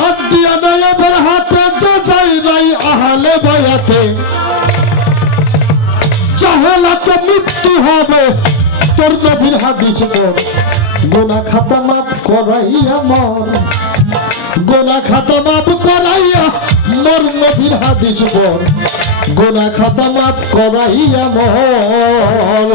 হাত দিয়ে না যাবের হাতে, যে যাই নাই আহলে বায়াতে, জাহেলাতে মৃত্যু হবে, তোর নবীর হাদিস পড়, গুনাহ খাতা মাফ করাইয়া মর, গুনাহ খাতা মাফ করাইয়া মর, নবীর হাদিস পড়, গুনাহ খাতা মাফ করাইয়া মর।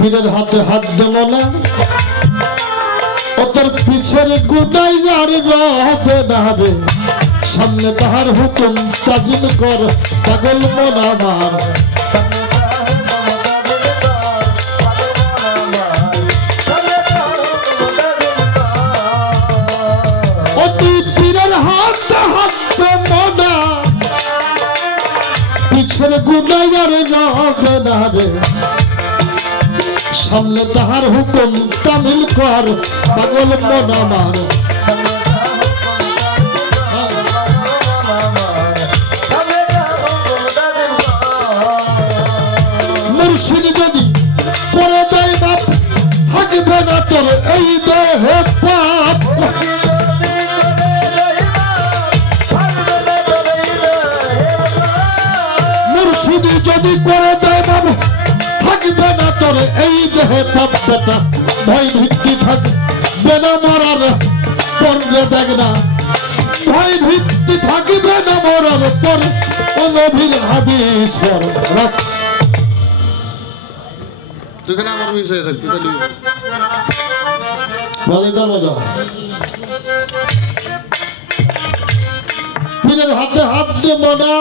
পীরের হাতে হাত দেব না, ও তোর পিছের গুনাই আর রবে না রে, সামনে তাহার হুকুম তাজিম কর, পাগল মন আমার। ও তুই পীরের হাতে হাত দেব না, পিছের গুনাই আর রবে না রে, সামনে তাহার হুকুম তামিল কর, পাগল মন আমার। মুর্শিদ যদি করে দেয় বাপ, থাকবে না তোর এই দেহে পাপ। মুর্শিদ যদি করে দেয় বাপ, থাকবে না তোর এই দেহে পাপ বেটা, ভয় ভিত্তি থাকবে না মরার পরে, দেখ না ভয় ভিত্তি থাকবে না মরার পর, ও নবীর হাদিস পর রাখ। তুইখানে আমার মিস হয়ে থাকবি, বাজাইদার বাজা। পীরের হাতে হাত দেব না,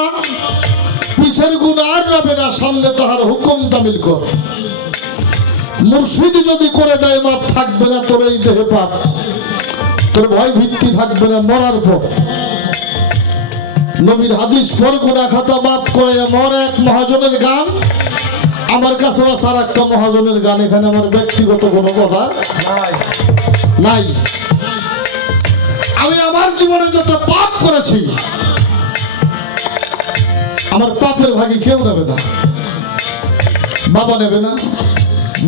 পিছের গুণ আর রবে না, সামনে তাহার হুকুম তামিল কর। মুর্শিদ যদি করে দেয় মাপ, থাকবে না তোর এই দেহে পাপ, তোর ভয় ভিত্তি থাকবে না মরার পর। নবীর হাদিস পর, গুনাহ খাতা মাফ করে মর। এক মহাজনের গান আমার কাছে, আর একটা মহাজনের গান, এখানে আমার ব্যক্তিগত কোনো কথা নাই। আমি আমার জীবনে যত পাপ করেছি, আমার পাপের ভাগে কেউ নেবে না, বাবা নেবে না,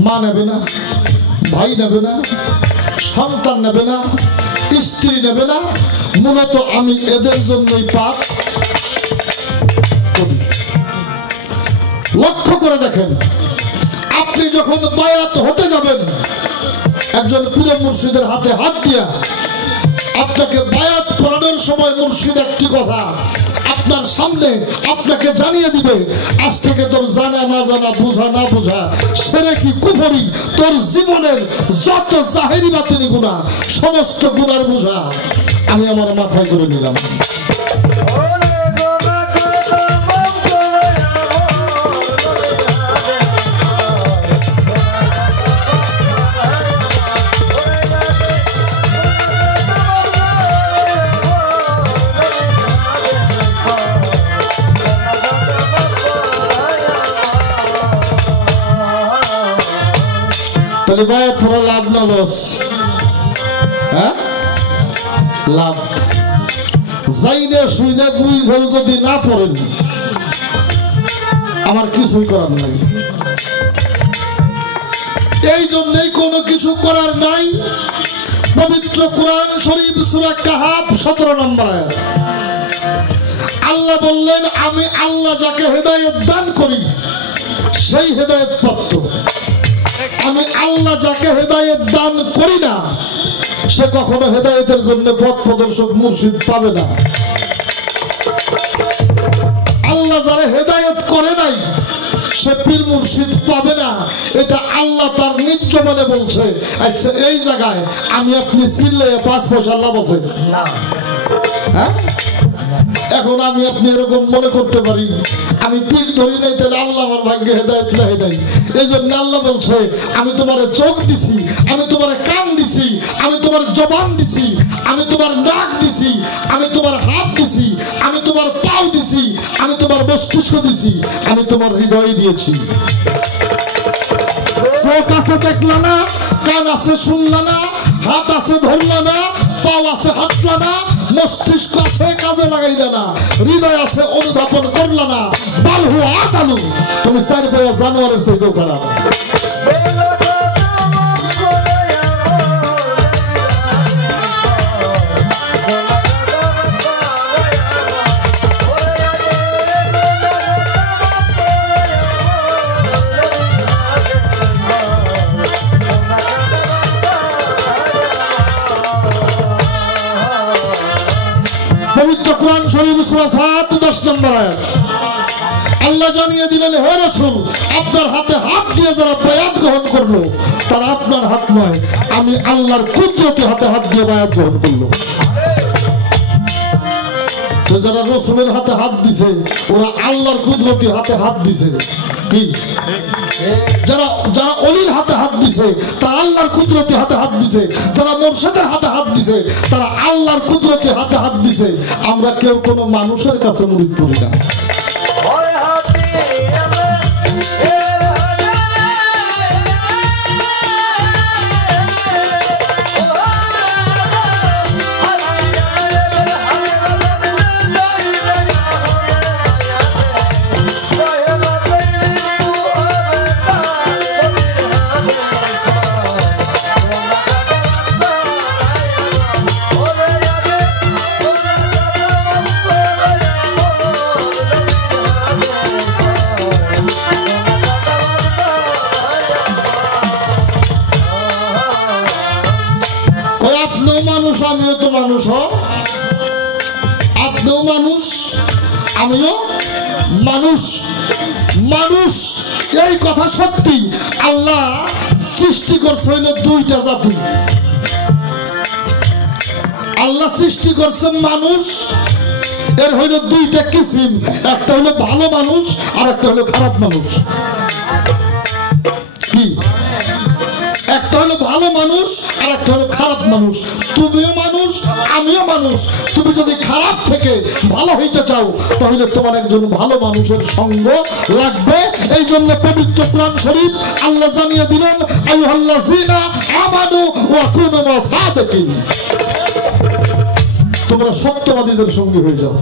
মা নেবে না, ভাই নেবে না, সন্তান নেবে না, স্ত্রী নেবে না। মূলত আমি এদের জন্যই পাপ করি। লক্ষ্য করে দেখেন, আপনি যখন বায়াত হতে যাবেন, একজন পীর মুর্শিদের হাতে হাত দিয়া আপনাকে বায়াত করানোর সময় মুর্শিদ একটি কথা আপনার সামনে আপনাকে জানিয়ে দিবে, আজ থেকে তোর জানা না জানা, বুঝা না বুঝা, শিরকি কুফরি, তোর জীবনের যত জাহেরি বাতিনি গুনাহ, সমস্ত গুনার বুঝা আমি আমার মাথায় করে নিলাম। তাহলে ভাই থোড়া লাভ না লস? হ্যাঁ, লাভ। যাইনে শুইনে বুঝেও যদি না পড়েন, আমার কিছুই করার নাই। এই জন্যই কোনো কিছু করার নাই। পবিত্র কোরআন শরীফ সূরা কাহাফ 17 নম্বর আয়াত, আল্লাহ বললেন, আমি আল্লাহ যাকে হেদায়েত দান করি সেই হেদায়েত প্রাপ্ত, আমি আল্লাহ যাকে হেদায়েত দান করি না সে কখনো হেদায়েতের জন্য পথ প্রদর্শক মুর্শিদ পাবে না। আল্লাহ যারা হেদায়েত করে নাই সে পীর মুর্শিদ পাবে না, এটা আল্লাহ তার নিজ জবানে বলছে। আচ্ছা এই জায়গায় আমি আপনি চিনলে 5 পয়সা লাভ আছে না? হ্যাঁ, এখন আমি আপনি এরকম মনে করতে পারি আমি পীর ধরি নাই, তাহলে আল্লাহ আমার ভাগ্যে হেদায়েত লেখে নাই। এই জন্য আল্লাহ বলছে আমি তোমার চোখ দিছি, আমি তোমার কান দিছি, আমি তোমার জবান দিছি, আমি তোমার নাক দিছি, আমি তোমার হাত দিছি, আমি তোমার পাও দিছি, আমি তোমার মস্তিষ্ক দিছি, আমি তোমার হৃদয় দিয়েছি। চোখ আছে দেখলা না, কান আছে শুনলা না, হাত আছে ধরলা না, পাও আছে হাঁটলা না, মস্তিষ্ক আছে কাজে লাগাইলা না, হৃদয় আছে অনুধাবন করলা না। বালহু আদালু, তুমি 4 পায়া জানোয়ারের চাইতেও খারাপ। পবিত্র কোরআন শরীফ সূরা ফাত 10 নম্বর আয়াত আল্লাহ জানিয়ে দিলেন, হে রাসূল আপনার হাতে হাত দিয়ে যারা বায়াত গ্রহণ করলো তারা আপনার হাত নয়, আমি আল্লাহর কুদরতি হাতে হাত দিয়ে বায়াত গ্রহণ করলো। তো যারা রাসূলের হাতে হাত দিছে ওরা আল্লাহর কুদরতি হাতে হাত দিছে। কি যারা যারা অলির হাতে হাত দিছে তারা আল্লাহর কুদরতি হাতে হাত দিছে, যারা মুর্শিদের হাতে হাত দিছে তারা আল্লাহর কুদরতি হাতে হাত দিছে। আমরা কেউ কোনো মানুষের কাছে মুরিদ করি না। আমিও তো মানুষ, আপনিও মানুষ আমিও মানুষ। মানুষ এই কথা সত্যি, আল্লাহ সৃষ্টি করছে হইল 2টা জাতি। আল্লাহ সৃষ্টি করছে মানুষ, এর হইল 2টা কিসিম, একটা হইলো ভালো মানুষ আর একটা হইলো খারাপ মানুষ। কি একটা হলো ভালো মানুষ আর একটা হলো খারাপ মানুষ। তুমিও মানুষ আমিও মানুষ। তুমি যদি খারাপ থেকে ভালো হইতে চাও তাহলে তোমার একজন ভালো মানুষের সঙ্গ লাগবে। এই জন্য পবিত্র কোরআন শরীফ আল্লাহ জানিয়ে দিলেন, আইয়ুহাল্লাযীনা আমানু ওয়া কুনু সাদিকিন, তোমরা সত্যবাদীদের সঙ্গী হয়ে যাও।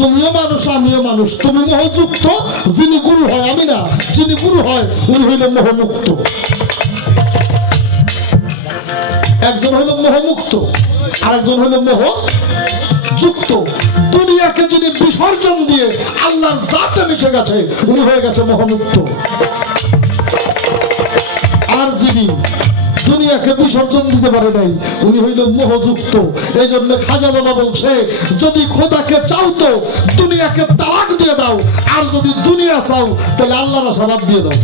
তুমিও মানুষ আমিও মানুষ। তুমি মোহযুক্ত, যিনি গুরু হয় আমি না, যিনি গুরু হয় উনি হইল মোহমুক্ত। একজন হইল মোহমুক্ত আর একজন হইল মোহযুক্ত। দুনিয়াকে যিনি বিসর্জন দিয়ে আল্লাহর জাতে মিশে গেছে উনি হয়ে গেছে মোহমুক্ত। আর যিনি দুনিয়াকে বিসর্জন দিতে পারে নাই উনি হইল মোহযুক্ত। এই জন্য খাজা বাবা বলছে, যদি খোদাকে চাও তো দুনিয়াকে তালাক দিয়ে দাও, আর যদি দুনিয়া চাও তাহলে আল্লাহর আশীর্বাদ দিয়ে দাও।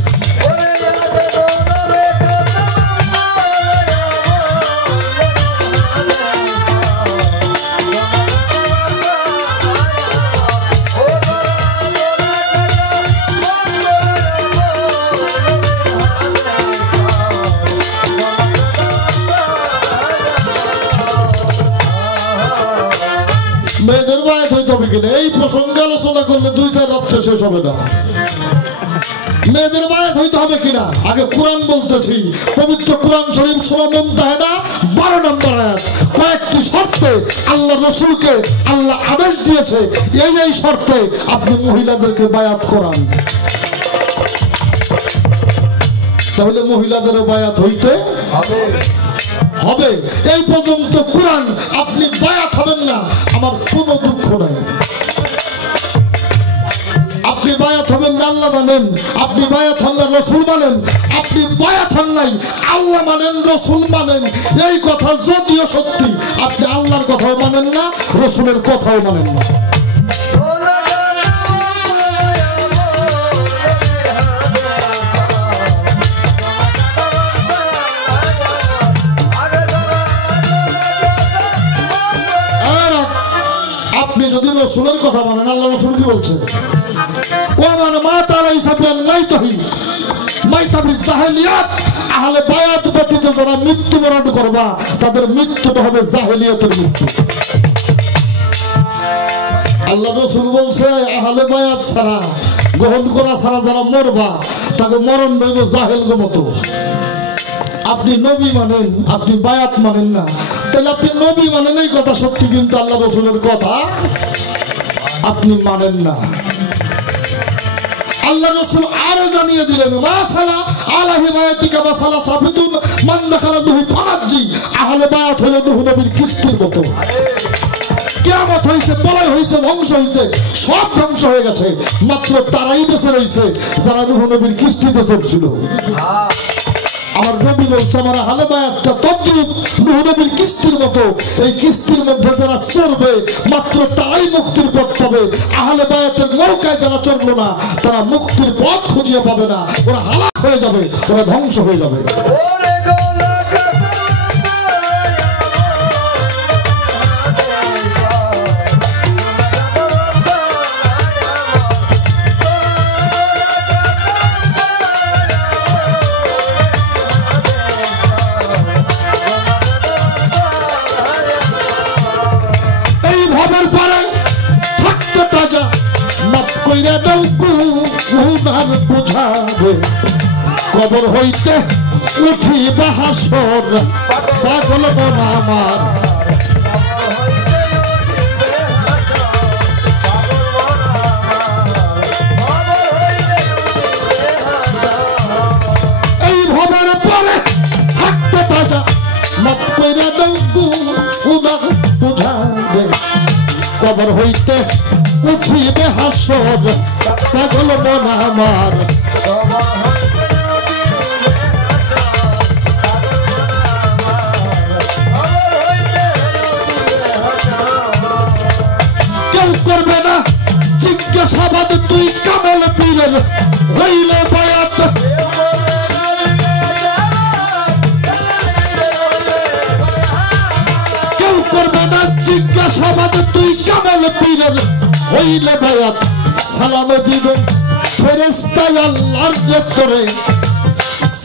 মেয়েদের বায়াত হইতে হবে কিনা এই প্রসঙ্গে আলোচনা করলে 2-4 রাত্রে শেষ হবে না। মেয়েদের বায়াত হইতে হবে কিনা আগে কোরআন বলতেছি। পবিত্র কোরআন শরীফ সূরা মুমতাহিনা 12 নম্বর আয়াত, কয়েকটি শর্তে আল্লাহ রাসূলকে আল্লাহ আদেশ দিয়েছে, এই শর্তে আপনি মহিলাদেরকে বায়াত করান। তাহলে মহিলাদেরও বায়াত হইতে হবে। এই পর্যন্ত কোরআন আপনি বায়াত হবেন না, আমার কোনো দুঃখ নাই। আপনি বায়াত হবেন না, আল্লাহ মানেন। আপনি বায়াত হন না, রাসূল মানেন। আপনি বায়াত হন নাই, আল্লাহ মানেন, রাসূল মানেন। এই কথা যদিও সত্যি, আপনি আল্লাহর কথাও মানেন না, রাসূলের কথাও মানেন না। রসুলের কথা মানেন। আল্লাহ রসুল কি বলছে? ওয়া মান মাতা লাইসা বিআল্লাইহি মাইতা বিজাহিলিয়াত, আহলে বায়াত ব্যতীত যারা মৃত্যুবরণ করবা তাদের মৃত্যুটা হবে জাহেলিয়াতের মৃত্যু। আল্লাহ রসুল বলছে আহলে বায়াত ছাড়া, গ্রহণ করা ছাড়া যারা মরবা তাকে মরণ হইব জাহেলগো মতো। আপনি নবী মানেন, আপনি বায়াত মানেন না, তাহলে আপনি নবী মানেন এই কথা সত্যি, কিন্তু আল্লাহ রসুলের কথা আপনি মানেন না। আল্লাহ রসুল আরো জানিয়ে দিলেন মাসালা আলাহি বায়াতিকা মাসালা সাবিতুন মান দাখালা নূহ ফানাজ্জি, আহলে বায়াত হলো নূহ নবীর কিস্তির মতো। কিয়ামত হইছে, প্রলয় হইছে, ধ্বংস হইছে, সব ধ্বংস হয়ে গেছে, মাত্র তারাই বেঁচে রইছে যারা নূহ নবীর কিস্তিতে চলছিল। আমার নবী বলছে আমার আহলে বায়াতটা তদ্রূপ নূহ নবীর কিস্তির মতো, এই কিস্তির মধ্যে যারা চলবে মাত্র তারাই মুক্তির পথ পাবে। আহলে বায়াতের নৌকায় যারা চলবে না তারা মুক্তির পথ খুঁজে পাবে না, ওরা হালাক হয়ে যাবে, ওরা ধ্বংস হয়ে যাবে। কবর হইতে উঠিবা হাসর পাগল মন আমার, এই ভবের পরে থাকতে তাজা মাপ কইরা দাও গুনাহ বুঝাবে, কবর হইতে উঠিবে হাসর পাগল মন আমার। কেউ করবে না জিজ্ঞাসাবাদ তুই কামেল পীরের হইলে বায়াত, কেউ করবে না জিজ্ঞাসাবাদ তুই কামেল পীরের হইলে বায়াত। সালাম দিবে ফেরেশতা আল্লাহর ভেতরে,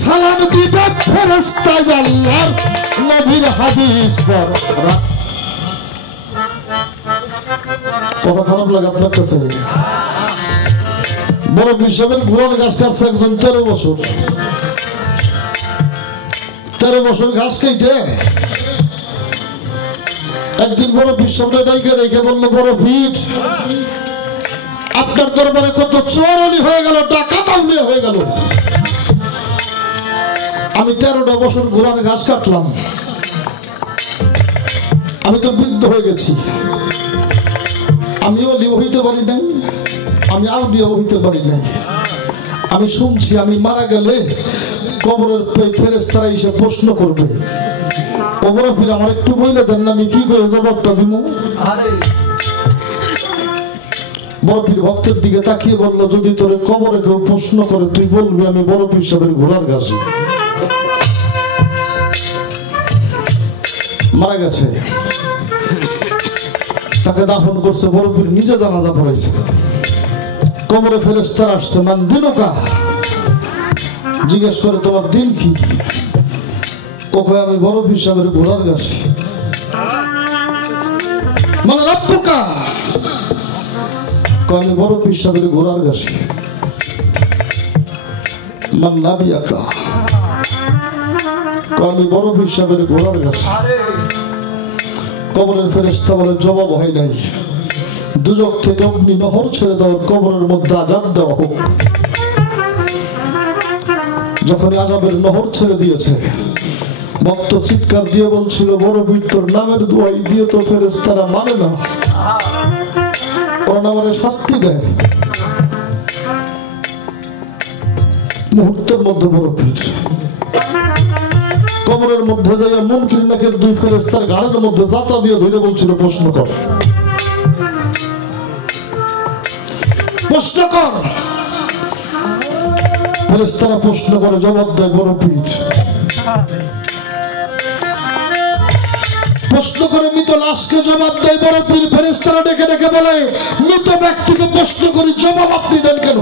সালাম দিবে ফেরেশতা আল্লাহর নবীর হাদিস পর। কথা খারাপ লাগে আপনার কাছে? বড় বিশ্ববের ঘোড়ার ঘাস কাটছে একজন 13 বছর, 13 বছর ঘাস খাইতে একদিন বড় বিশ্ববের ডাইকে রেখে বললো বড় ভিড়, আপনার দরবারে কত চোরানি হয়ে গেল, ডাকাতাউনি হয়ে গেল। আমি 13টা বছর ঘোড়ার ঘাস কাটলাম, আমি তো বৃদ্ধ হয়ে গেছি, আমি ওলিও হইতে পারি নাই, আমি আউলিয়া হইতে পারি নাই। আমি শুনছি আমি মারা গেলে কবরের ফেরেশতারা এসে প্রশ্ন করবে, কবর ফিরে আমার একটু বইলে দেন না, আমি কি করে জবাবটা দিব? বড় পীর ভক্তের দিকে তাকিয়ে বললো যদি তোরে কবরে কেউ প্রশ্ন করে তুই বলবি আমি বড় পীর সাহেবের ঘোড়ার ঘাসে মারা গেছে। তাকে দাফন করছে, বড় পীর নিজে জানাজা পড়াইছে। কবরে ফেরেশতারা আসছে, মান দিনুকা, জিজ্ঞেস করে তোমার দিন কি? ওকে আমি বড় পীর সাহেবের ঘোড়ার ঘাসে। মানে রব্বুকা, আমি বড় পীর সাহেবের ঘোড়ার ঘাসে। মান নাবিয়াকা, আমি বড় পীর সাহেবের ঘোড়ার ঘাসে। কবরের ফেরেশতা বলে জবাব হয় নাই, দুজক থেকে অগ্নি নহর ছেড়ে দাও, কবরের মধ্যে আযাব দেওয়া হোক। যখন আযাবের নহর ছেড়ে দিয়েছে, ভক্ত চিৎকার দিয়ে বলছিল বড় পীর তোর নামের দোয়াই দিয়ে তো ফেরেশতারা মানে না, ওরা আমারে শাস্তি দেয়। মুহূর্তের মধ্যে বড় পীর কবরের মধ্যে যাইয়া মুনকির নাকের 2 ফেরেশতার ঘাড়ের মধ্যে জাতা দিয়ে ধরে বলছিল প্রশ্ন কর, প্রশ্ন কর। ফেরেশতারা প্রশ্ন করে, জবাব দেয় বড় পীর প্রশ্ন করে মৃত লাশকে জবাব দেয় বড় পীর। ফেরেশতারা ডেকে ডেকে বলে, মৃত ব্যক্তিকে প্রশ্ন করি, জবাব আপনি দেন কেন?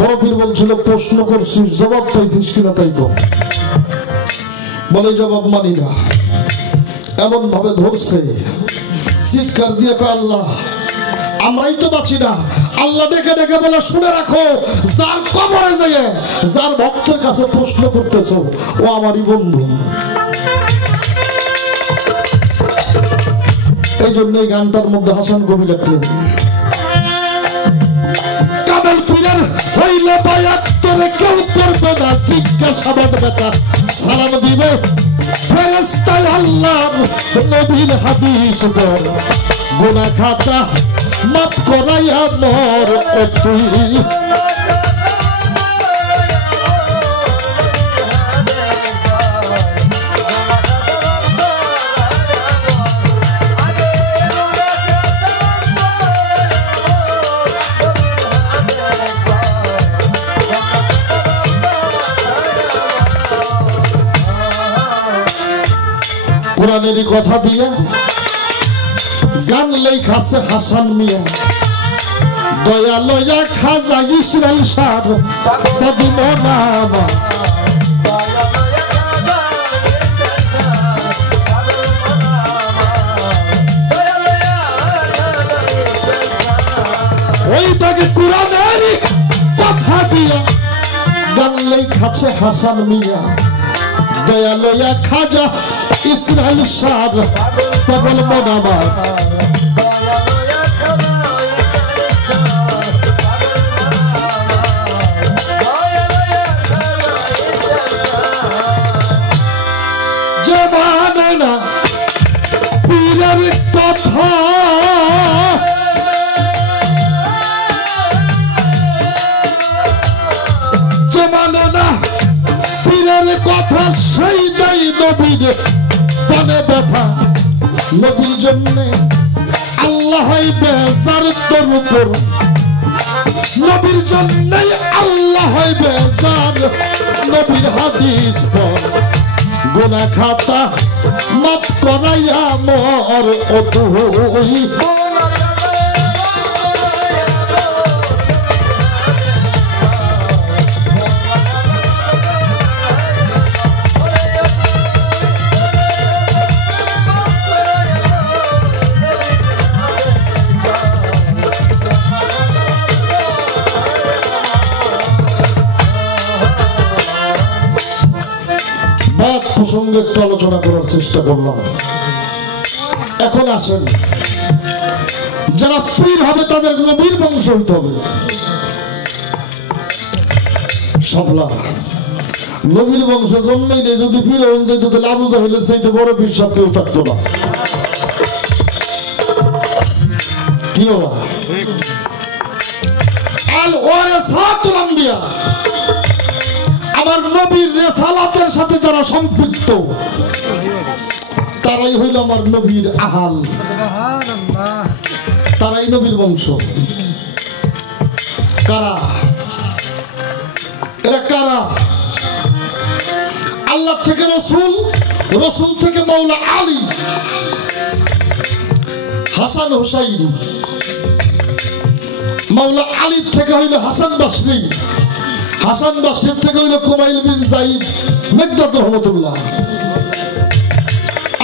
বড় পীর বলছিল, প্রশ্ন করছিস, জবাব পাইছিস কিনা তাই কর। বলে, জবাব মানি না। এমন ভাবে ধরছে, চিৎকার দিয়ে কয়, আল্লাহ আমরাই তো বাঁচি না। আল্লাহ ডেকে ডেকে বলে, শুনে রাখো, যার কবরে যেয়ে যার ভক্তের কাছে প্রশ্ন করতেছ, ও আমারই বন্ধু। এই জন্য এই গানটার মধ্যে হাসান কবি লিখলেন, কাবেল পীরের হইলে বায়াত তোরে কেউ করবে না জিজ্ঞাসাবাদ, বেটা সালাম দিবে ফেরেশতায় আল্লাহ নবীর হাদিস বল, গুনাহ খাতা মাফ করাইয়া মর ও তুই। কোরআনেরই কথা দিয়া গান লেখাছে হাসান মিয়া, দয়া লয়া খাজা ইসরাইল সার মদিনা। ওই তাকে কোরআনেরই কথা দিয়া গান লেখাছে হাসান মিয়া, দয়া লয়া খাজা ইসরাইল সার পাগল মনাবার। যে মানে না পীরের কথা, যে মানে না পীরের কথা, সেই দেয় নবীর পানে ব্যথা। নবীর জন্যে আল্লাহ বেজার তোর উপর, নবীর জন্যে আল্লাহ বেজার। নবীর হাদিস পর গুনাহ খাতা মাফ করাইয়া মর ও তুই। প্রসঙ্গে একটু আলোচনা করার চেষ্টা করলাম। এখন আসেন, যারা পীর হবে তাদের নবীর বংশ হইতে হবে। সবলা নবীর বংশ জন্মেই নেই, যদি পীর হন যেত তাহলে আবু জাহেলের চাইতে বড় পীর সব কেউ থাকতো না। কি বাবা? আল ওয়ারাসাতুল আম্বিয়া, আমার নবীর রিসালাতের সাথে যারা সম্পৃক্ত তারাই হইল আমার নবীর আহাল, তারাই নবীর বংশ। কারা এরা? কারা? আল্লাহ থেকে রসুল, রসুল থেকে মাওলা আলী, হাসান হুসাইন, মাওলা আলী থেকে হইল হাসান বাসরি, হাসান বাসরির থেকে হইল কুমাইল বিন যায়েদ মেকদাদ রহমতুল্লাহ।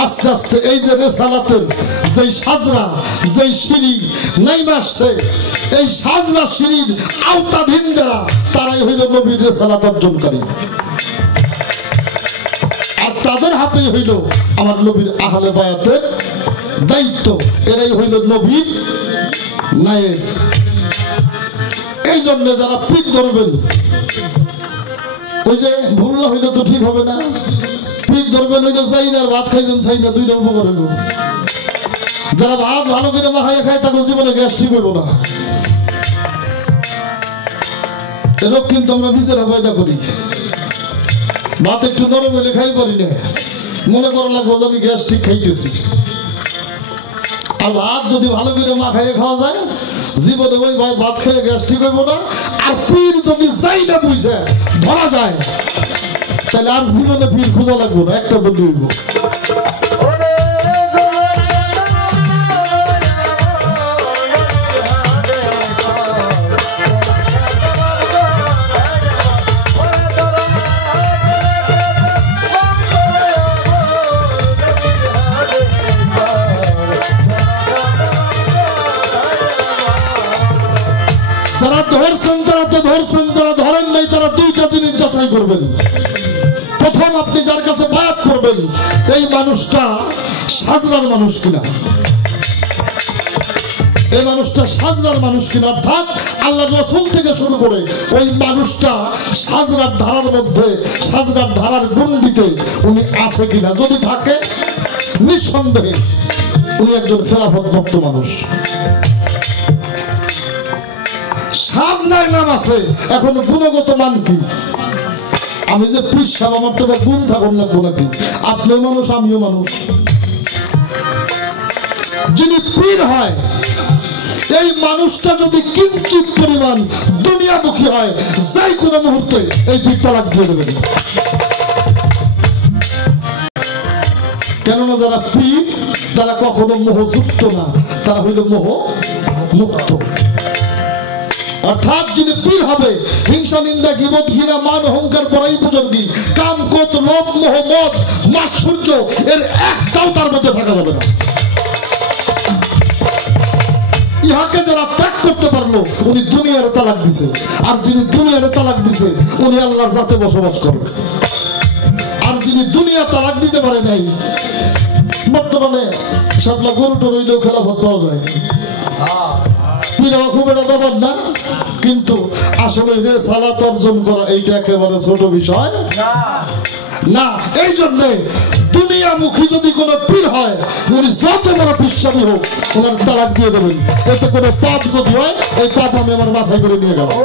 আস্তে আস্তে এই যে রিসালাতের যেই সাজরা, যেই সিঁড়ি নাইমা আসছে, এই সাজরা সিঁড়ির আওতাধীন যারা, তারাই হইল নবীর রিসালাত অর্জনকারী। আর তাদের হাতেই হইল আমার নবীর আহলে বায়াতের দায়িত্ব। এরাই হইল নবীর নায়েব। এই জন্য যারা পীর ধরবেন, ওই যে ভুললা হইলে তো ঠিক হবে না। পীর ধরবেন হইলে চাই না, আর ভাত খাইবেন চাই না, দুইটা উপকার হইল। যারা ভাত ভালো করে মাখাইয়া খায় তাকে জীবনে গ্যাস ঠিক হইব না। এরকম কিন্তু আমরা নিজেরা পয়দা করি। ভাত একটু নরম হইলে খাই পারি না, মনে করা লাগবো আমি গ্যাস ঠিক খাইতেছি। আর ভাত যদি ভালো করে মাখাইয়ে খাওয়া যায়, জীবনে ওই ভাত খেয়ে গ্যাস ঠিক হইব না। আর পীর যদি যাই না বুঝে ধরা যায়, তাহলে আর জীবনে পীর খোঁজা লাগবো না, একটা বন্ধু হইব। যাচাই করবেন। প্রথম আপনি যার কাছে বায়াত করবেন এই মানুষটা সাজরার মানুষ কিনা, এই মানুষটা সাজরার মানুষ কিনা, অর্থাৎ আল্লাহ রাসূল থেকে শুরু করে ওই মানুষটা সাজরার ধারার মধ্যে, সাজরার ধারার গণ্ডিতে উনি আছে কিনা। যদি থাকে নিঃসন্দেহে উনি একজন খেলাফত ভক্ত মানুষ। সাজরায় নাম আছে, এখন গুণগত মান কি? আমি যে পীর সাহেব, আমার তো গুণ থাকুন লাগবো নাকি? আপনিও মানুষ, আমিও মানুষ। যিনি পীর হয় এই মানুষটা যদি কিঞ্চিত পরিমাণ দুনিয়ামুখী হয়, যাই কোনো মুহূর্তে এই পীর তালাক দিয়ে দেবেন। কেননা যারা পীর তারা কখনো মোহযুক্ত না, তারা হইল মোহ মুক্ত। অর্থাৎ যিনি পীর হবে হিংসা, নিন্দা, গীবত, ঘৃণা, মান, অহংকার, বড়াই, বুজুর্গি, কাম, ক্রোধ, লোভ, মোহ, মদ, মাৎসর্য এর একটাও তার মধ্যে থাকা যাবে না। ইহাকে যারা ত্যাগ করতে পারলো উনি দুনিয়ার তালাক দিছে, আর যিনি দুনিয়ার তালাক দিছে উনি আল্লাহর জাতে বসবাস করে। আর যিনি দুনিয়া তালাক দিতে পারে নাই, বর্তমানে সাপলা গরুটা রইলেও খেলাফত পাওয়া যায়, পীরাও খুব একটা ব্যাপার না, কিন্তু আসলে রেসালাত অর্জন করা এইটা একেবারে ছোট বিষয় না। এই জন্যে দুনিয়ামুখী যদি কোনো পীর হয় উনি যত বড় পিসাবি হোক ওনার তালাক দিয়ে দেবেন। এতে কোনো পাপ যদি হয় এই পাপ আমি আমার মাথায় করে নিয়ে গেলাম।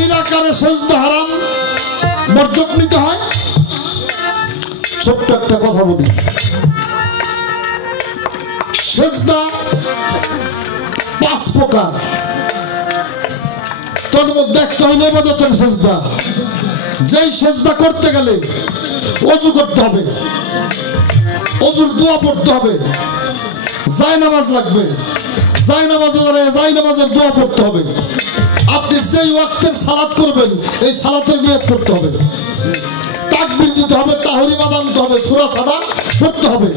নিরাকারে সেজদা হারাম, বর্জক নিতে হয়। ছোট্ট একটা কথা বলি, সেজদা 5 প্রকার, তোর মধ্যে একটা হইল ইবাদতের সেজদা। যেই সেজদা করতে গেলে ওযু করতে হবে, ওযুর দোয়া পড়তে হবে, জায়নামাজ লাগবে, জায়নামাজে দাঁড়িয়ে জায়নামাজের দোয়া পড়তে হবে। আপনি যেই ওয়াক্তের সালাত করবেন এই সালাতের নিয়ত করতে হবে, তাকবীর দিতে হবে, তাহরিমা বানতে হবে, সূরা সাদা পড়তে হবে।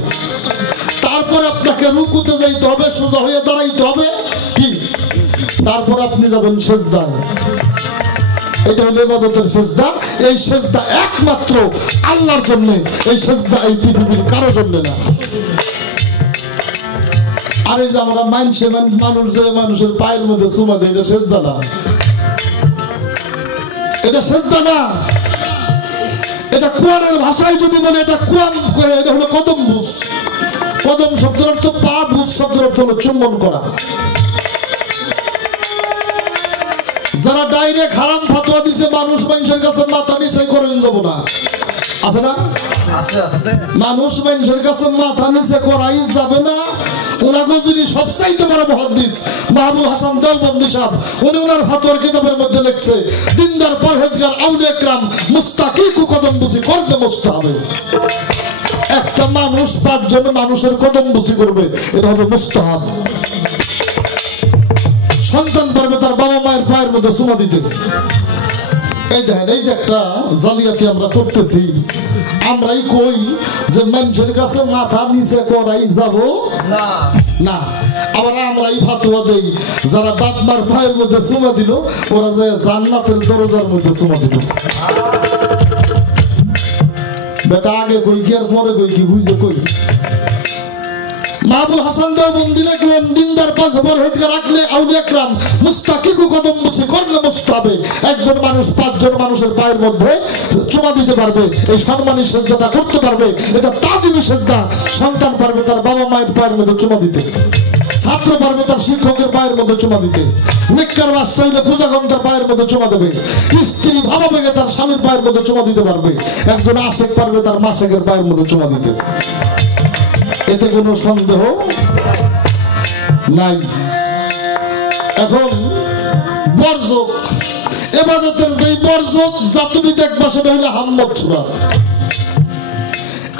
তারপরে আপনাকে রুকুতে যাইতে হবে, সোজা হয়ে দাঁড়াইতে হবে, কি তারপর আপনি যাবেন সেজদায়। এটা হলো ইবাদতের সেজদা। এই সেজদা একমাত্র আল্লাহর জন্য, এই সেজদা এই পৃথিবীর কারো জন্য না। আর এই যে আমরা মানছে মানুষ যে মানুষের পায়ের মধ্যে চুমা দেয়, এটা সেজদা না, এটা সেজদা না। এটা কোরআনের ভাষায় যদি বলে এটা কোরআন, এটা হলো কদম বুঝ। কদম শব্দের অর্থ পা, বুঝ শব্দের অর্থ হলো চুম্বন করা। যারা ডাইরেক্ট হারাম ফতোয়া দিছে মানুষ মানুষের কাছে মাথা নিচে করে যাব না, আছে না? মানুষ মানুষের কাছে মাথা নিচে করাই যাবে না। ওনাকে যিনি সবচাইতে বড় মুহাদ্দিস মাহবুব হাসান দেওবন্দি সাহেব, উনি ওনার ফতোয়ার কিতাবের মধ্যে লিখছে দিনদার পরহেজগার আউলিয়া کرام মুস্তাকিকু কদম বুঝি করবে মুস্তাহাবে। একটা মানুষ 5 জন মানুষের কদম বুঝি করবে, এটা হবে মুস্তাহাব। সন্তান পারবে তার বাবা মায়ের পায়ের মধ্যে চুমা দিতে। এই দেখেন, এই যে একটা জালিয়াতি আমরা করতেছি, আমরাই কই যে মানুষের কাছে মাথা নিচে করাই যাব না, আবার আমরাই ফাতোয়া দেই যারা বাপ মার পায়ের মধ্যে চুমা দিল ওরা যে জান্নাতের দরজার মধ্যে চুমা দিল। বেটা আগে কই কি আর পরে কই কি বুঝে কই। মাহবুব হাসান দেওবন্দি লিখলেন দিনদার পরহেজগার রাখলে আউলিয়া کرام মুস্তাকিকু কদম বুঝি করলে মুস্তাহাবে। একজন মানুষ 5 জন মানুষের পায়ের মধ্যে চুমা দিতে পারবে, এই সম্মানী সেজদাটা করতে পারবে, এটা তাজিমি সেজদা। সন্তান পারবে তার বাবা মায়ের পায়ের মধ্যে চুমা দিতে, ছাত্র পারবে তার শিক্ষকের পায়ের মধ্যে চুমা দিতে, নিকার মাস চাইলে পূজাগণ তার পায়ের মধ্যে চুমা দেবে, স্ত্রী ভাবা ভেঙে তার স্বামীর পায়ের মধ্যে চুমা দিতে পারবে, একজন আশেক পারবে তার মাসেকের পায়ের মধ্যে চুমা দিতে। এতে কোনো সন্দেহ নাই। এখন বর্জক, ইবাদতের যেই বর্জক যা তুমি দেখবা সেটা হইলে হাম্মদ সূরা।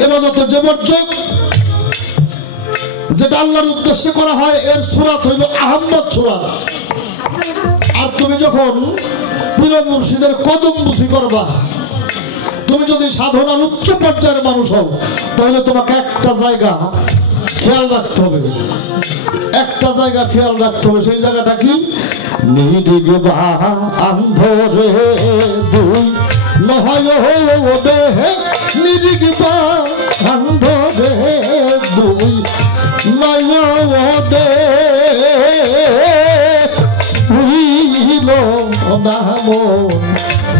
ইবাদতের যে বর্জক যেটা আল্লাহর উদ্দেশ্যে করা হয় এর সূরাত হইল আহম্মদ সূরাত। আর তুমি যখন পীর মুর্শিদের কদম বুঝি করবা, তুমি যদি সাধনার উচ্চ পর্যায়ের মানুষ হও, তাহলে তোমাকে একটা জায়গা খেয়াল রাখতে হবে, একটা জায়গা খেয়াল রাখতে হবে। সেই জায়গাটা কি? নিরিগ বান্ধরে দুই নয় দেহে, নিরিগ বান্ধরে দুই নয় দে হইল নাম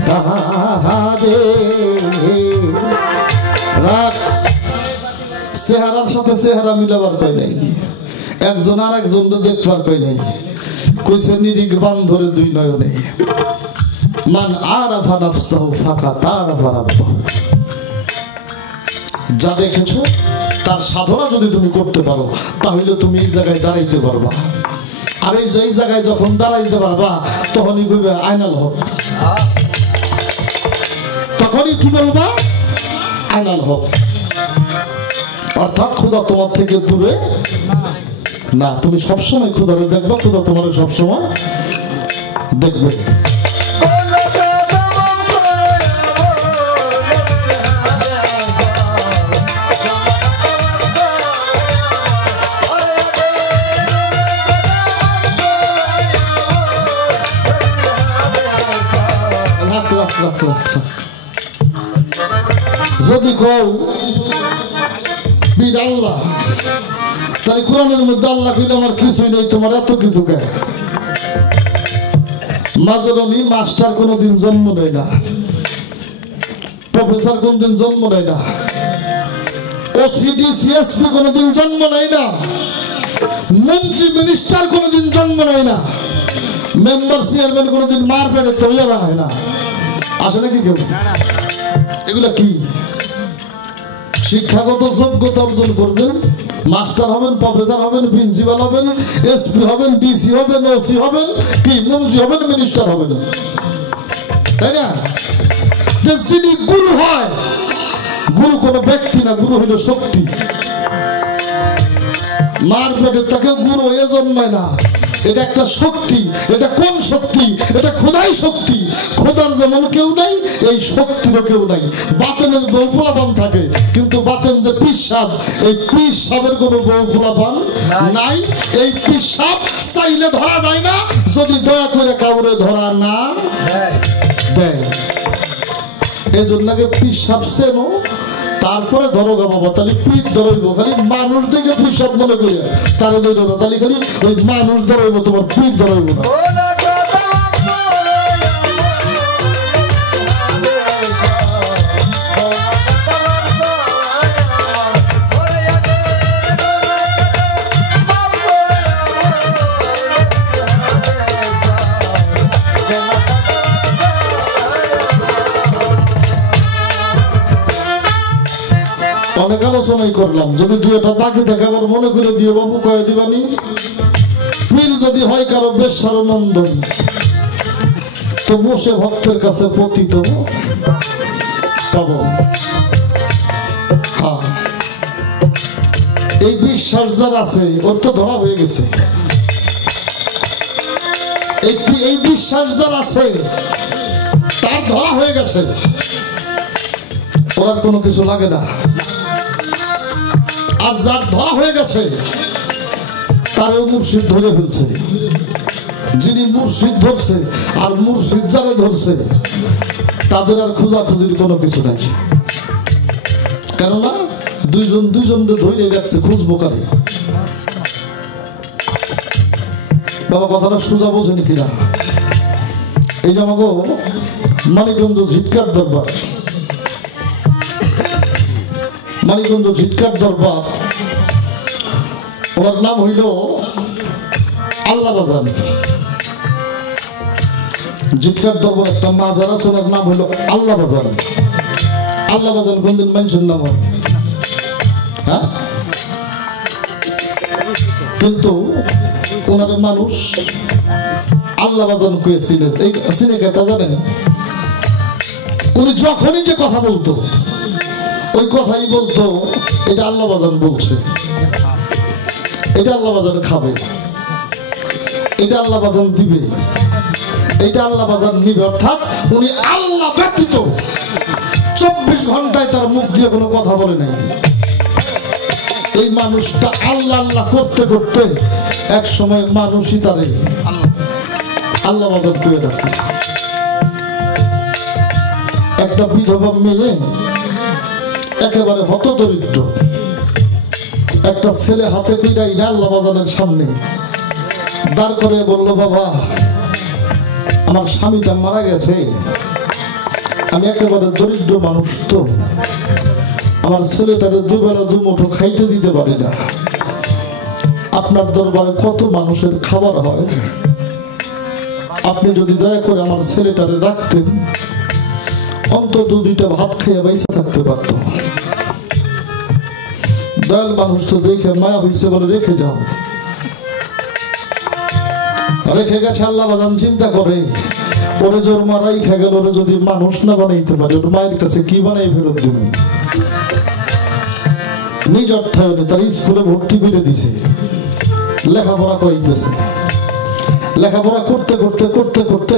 তাহারে। রাগ চেহারার সাথে চেহারা মিলাবার কই নাই, একজন আর একজন দেখবার কই নাই। কইছে নিরিগ বান্ধরে দুই নয়নে, মান আরাফা নাফসাহু ফাকাত আরাফা রাব্বাহু। যা দেখেছো তার সাধনা যদি তুমি করতে পারো, তাহলে তুমি এই জায়গায় দাঁড়াইতে পারবা। আর এই জায়গায় যখন দাঁড়াইতে পারবা, তখনই কইবে আয়নাল হক, তখনই কি বলবা? আয়নাল হক। অর্থাৎ খোদা তোমার থেকে দূরে না, তুমি সবসময় খোদারে দেখবা, খোদা তোমার সবসময় দেখবে। যদি কও বীর আল্লাহ, তাই কোরআনের মধ্যে আল্লাহ কইলে আমার কিছুই নেই, তোমার এত কিছু কে? মাজরনি মাস্টার কোনদিন জন্ম নেয় না, প্রফেসর কোনদিন জন্ম নেয় না, ওসিডি সিএসপি কোনদিন জন্ম নেয় না, মন্ত্রী মিনিস্টার কোনদিন জন্ম নেয় না, মেম্বার চেয়ারম্যান কোনদিন মার পেটে তৈরি হয় না। আসে নাকি কেউ? এগুলা কি? শিক্ষাগত যোগ্যতা অর্জন করবেন, মাস্টার হবেন, প্রফেসর হবেন, প্রিন্সিপাল হবেন, এসপি হবেন, ডিসি হবেন, ওসি হবেন, কি মন্ত্রী হবেন, মিনিস্টার হবেন, তাই না? যিনি গুরু হয়, গুরু কোনো ব্যক্তি না, গুরু হইল শক্তি। মার পেটে তাকে গুরু হয়ে জন্মায় না, এটা একটা শক্তি। এটা কোন শক্তি? এটা খোদাই শক্তি। খোদার যেমন কেউ নাই, এই শক্তিরও কেউ নাই। বাতেনের বউ ফুলাপান থাকে, কিন্তু বাতেন যে পিসাব, এই পিসাবের কোনো বউ ফুলাপান নাই। এই পিসাব চাইলে ধরা যায় না, যদি দয়া করে কাউরে ধরা না দেয়। এই জন্য পিসাব চেনো, তারপরে ধরো গা বাবা, তাহলে পিঠ ধরইব। খালি মানুষ দেখে পিসাব মনে করি তারে ধরো না, তাহলে খালি ওই মানুষ ধরইব, তোমার পিঠ ধরইব না। অনেক আলোচনাই করলাম, যদি দুই একটা বাকি থাকে আবার মনে করে দিয়ে বাবু কয়ে দিবানি। পীর যদি হয় কারো বেশ্যার নন্দন, তো বসে ভক্তের কাছে পতিত পাবন। এই বিশ্বাস যার আছে ওর তো ধরা হয়ে গেছে। এই বিশ্বাস যার আছে তার ধরা হয়ে গেছে, ওর কোনো কিছু লাগে না। আর যার ধরা হয়ে গেছে তারও মুর্শিদ ধরে ফেলছে। যিনি মুর্শিদ ধরছে আর মুর্শিদ যারে ধরছে, তাদের আর খোঁজাখুঁজির কোনো কিছু নাই। কেননা দুইজনকে ধরে রাখছে, খুঁজবো কারে। বাবা কথাটা সোজা বোঝেনি কিনা? এই যে আমাকে মানিকগঞ্জ ঝিটকার দরবার, মানিকগঞ্জ ঝিটকার দরবার, ওনার নাম হইল আল্লাহ বাজান। ঝিটকার দরবার একটা মাজার আছে, ওনার নাম হইল আল্লাহ বাজান। আল্লাহ বাজান কোনদিন মানুষের নাম হয়? হ্যাঁ, কিন্তু ওনার মানুষ আল্লাহ বাজান কয়ে চিনে কেটা জানেন? উনি যখনই যে কথা বলতো, ওই কথাই বলতো এটা আল্লাহ বাজান বলছে। এটা আল্লাহ বাজান খাবে, এটা আল্লাহ বাজান দিবে, এটা আল্লাহ বাজান নিবে। অর্থাৎ উনি আল্লাহ ব্যতীত 24 ঘন্টায় তার মুখ দিয়ে কোনো কথা বলে নাই। এই মানুষটা আল্লাহ আল্লাহ করতে করতে এক সময় মানুষই তারে আল্লাহ বাজান করে রাখে। একটা বিধবা মেয়ে একেবারে হতদরিদ্র, একটা ছেলে হাতে কইরাই না আল্লাহ বাজানের সামনে দাঁড় করে বললো, বাবা আমার স্বামীটা মারা গেছে, আমি একেবারে দরিদ্র মানুষ, তো আমার ছেলেটারে দুবেলা দুমুঠো খাইতে দিতে পারি না, আপনার দরবারে কত মানুষের খাবার হয়, আপনি যদি দয়া করে আমার ছেলেটারে রাখতেন, অন্তত 2টা ভাত খেয়ে বাইসা থাকতে পারতো। দয়াল মানুষ তো দেখে মায়া হইছে বলে রেখে যাও। রেখে গেছে। আল্লাহ বাজান চিন্তা করে, ওরে জোর মারাই খা গেল, ওরে যদি মানুষ না বানাইতে পারে, ওর মায়ের কাছে কি বানাই ফেরত দিব। নিজ অর্থায়নে তার স্কুলে ভর্তি করে দিছে, লেখাপড়া করাইতেছে। লেখাপড়া করতে করতে করতে করতে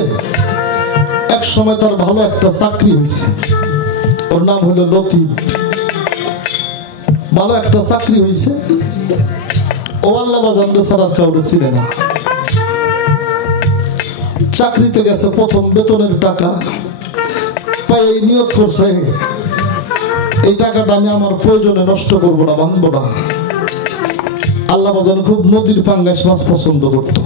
এক সময় তার ভালো একটা চাকরি হয়েছে, ওর নাম হলো লতিফ। ভালো একটা চাকরি হয়েছে, ও আল্লাহ বাজানরে ছাড়া কাউরে ছিল না। চাকরিতে গেছে, প্রথম বেতনের টাকা পাই এই নিয়ত করছে, এই টাকাটা আমি আমার প্রয়োজনে নষ্ট করবো না, ভাঙবো না। আল্লাহ বাজান খুব নদীর পাঙ্গাস মাছ পছন্দ করত।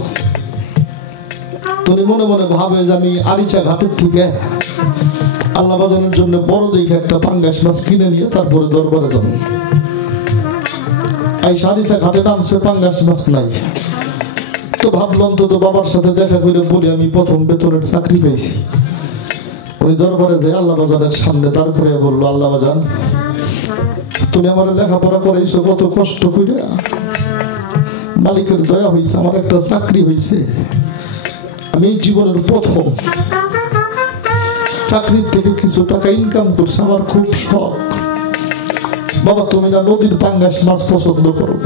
তুমি মনে মনে ভাবে যে আমি আরিচা ঘাটের থেকে আল্লাহ বাজানের জন্য বড় দেখে একটা পাঙ্গাস মাছ কিনে নিয়ে তারপরে দরবারে যাবে। এই আরিচা ঘাটে নামছে, পাঙ্গাস মাছ নাই। তো ভাবলাম তো বাবার সাথে দেখা করে বলি আমি প্রথম বেতনের চাকরি পেয়েছি। ওই দরবারে যে আল্লাহ বাজানের সামনে দাঁড় করে বললো, আল্লাহ বাজান তুমি আমার লেখাপড়া করাইছো কত কষ্ট করে, মালিকের দয়া হয়েছে, আমার একটা চাকরি হয়েছে, আমি জীবনের প্রথম চাকরির থেকে কিছু টাকা ইনকাম করছি, আমার খুব শখ। বাবা তুমি না নদীর পাঙ্গাস মাছ পছন্দ করো,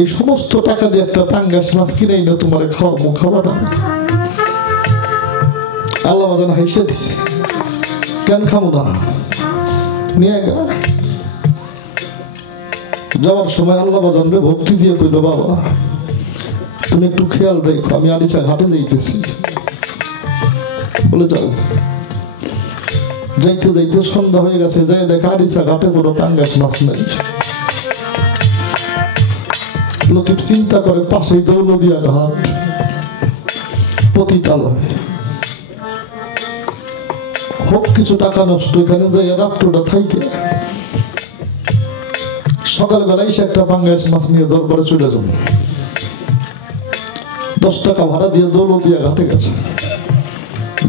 এই সমস্ত টাকা দিয়ে একটা পাঙ্গাস মাছ কিনেই না তোমার খাওয়াবো, খাওয়াটা। আল্লাহ বাজান হাইসে দিছে, কেন খাবো না, নিয়ে গেল। যাওয়ার সময় আল্লাহ বাজানরে ভক্তি দিয়ে কইল, বাবা তুমি একটু খেয়াল রেখো, আমি আরিচা ঘাটে যাইতেছি। বলে যাও। যাইতে যাইতে সন্ধ্যা হয়ে গেছে, যাই দেখা আরিচা ঘাটে কোনো পাঙ্গাস মাছ নেই। লতিফ চিন্তা করে, পাশেই দৌলদিয়া ঘাট, পতিতালয়, হোক কিছু টাকা নষ্ট, এখানে যাই রাত্রটা থাইকে সকালবেলায় সে একটা পাঙ্গাস মাছ নিয়ে দরবারে চলে যাবে। 10 টাকা ভাড়া দিয়ে দৌলদিয়া ঘাটে গেছে।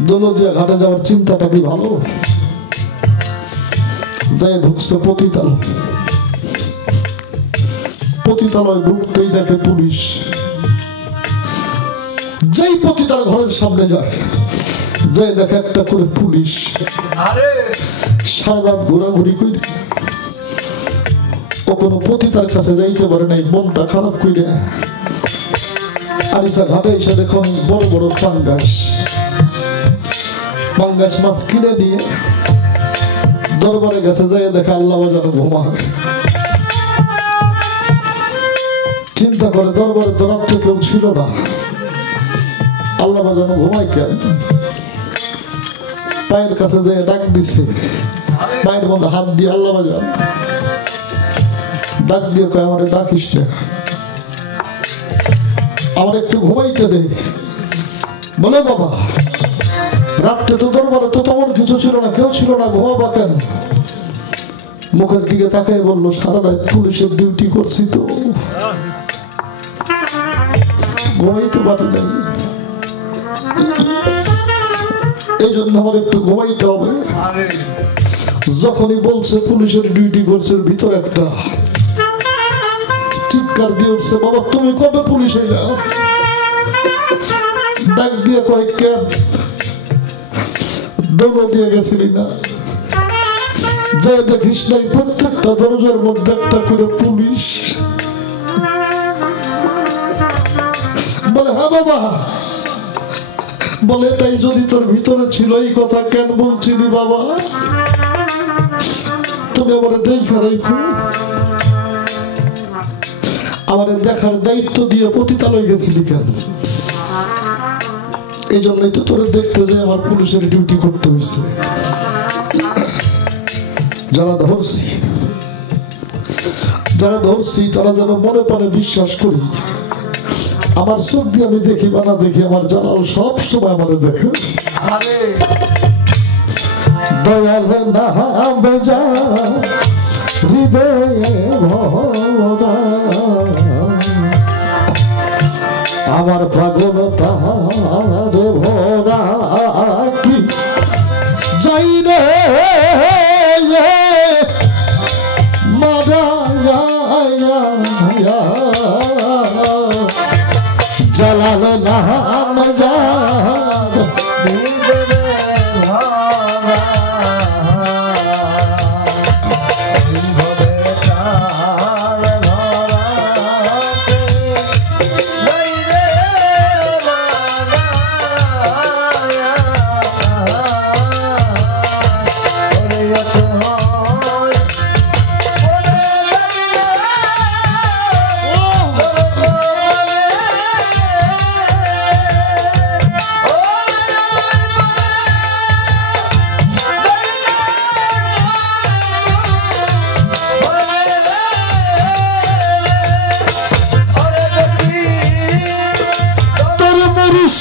দৌলদিয়া ঘাটে যাওয়ার চিন্তাটা কি ভালো, যাই ঢুকছে পতিতালয়। পতিতালয় ঢুকতেই দেখে পুলিশ। যেই পতিতার ঘরের সামনে যায়, যাই দেখে একটা করে পুলিশ। সারা রাত ঘোরাঘুরি করে ও কোনো পতিতার কাছে যাইতে পারে নাই, মনটা খারাপ করে আরিচা ঘাটে এসে দেখুন বড় বড় পাঙ্গাস মাছ কিনে নিয়ে দরবারে গেছে। যাই দেখে আল্লাহ বাজান ঘুমায়। চিন্তা করে, দরবারে তো রাত্রে কেউ ছিল না, আল্লাহ বাজানো ঘুমায় কেন? পায়ের কাছে যে ডাক দিছে, পায়ের মধ্যে হাত দিয়ে আল্লাহ বাজান ডাক দিয়ে কয়, আমার ডাকিস না, আমার একটু ঘুমাইতে দে। বলে বাবা রাত্রে তো দরবারে তো তেমন কিছু ছিল না, কেউ ছিল না, ঘুমাবা কেন? মুখের দিকে তাকাই বললো, সারা রাত পুলিশের ডিউটি করছি তো ঘুমাইতে পারি নাই, এই জন্য আমার একটু ঘুমাইতে হবে। যখনই বলছে পুলিশের ডিউটি করছে, ভিতরে একটা চিৎকার দিয়ে উঠছে, বাবা তুমি কবে পুলিশ হইলা? ডাক দিয়ে কয়, কেন দৌড় দিয়ে গেছিলি না? যাই দেখিস নাই প্রত্যেকটা দরজার মধ্যে একটা করে পুলিশ। বাবা বলে তাই যদি তোর ভিতরে ছিল এই কথা কেন বলছিলি বাবা? তুমি আমার দেখা রাখো, আমার দেখার দায়িত্ব দিয়ে পতিতালয়ে গেছিলি কেন? এই জন্যই তো তোরে দেখতে যে আমার পুলিশের ডিউটি করতে হয়েছে। যারা ধরছি তারা যেন মনে প্রাণে বিশ্বাস করি আমার চোখ দিয়ে আমি দেখি বা না দেখি, আমার জালাল সব সময় আমার দেখে। দয়াল নাম বেজা হৃদয়ে ভরা, আমার পাগলতার ভরা কি যাই রে মারা জালাল নাম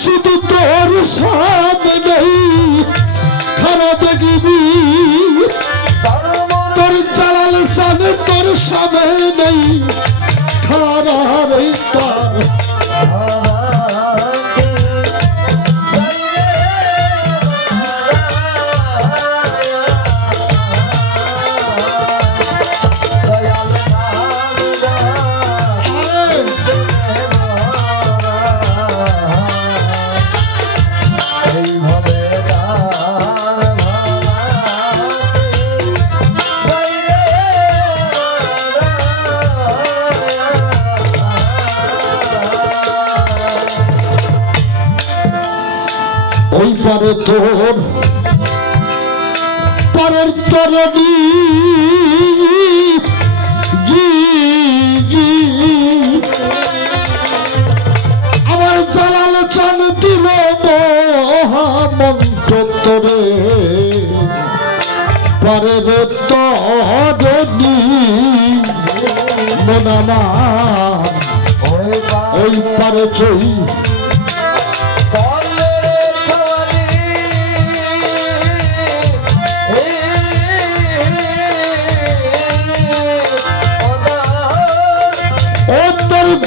শুধু তোর সামনে খারাপ দেখিবি, তোর জালাল জানে তোর সামনে খারাপ তার ওই পারে তোর পারের তরণী আমার জালাল চান দিল মহামন্ত্র তোরে পারের তরণী মনামা ওই পারে চই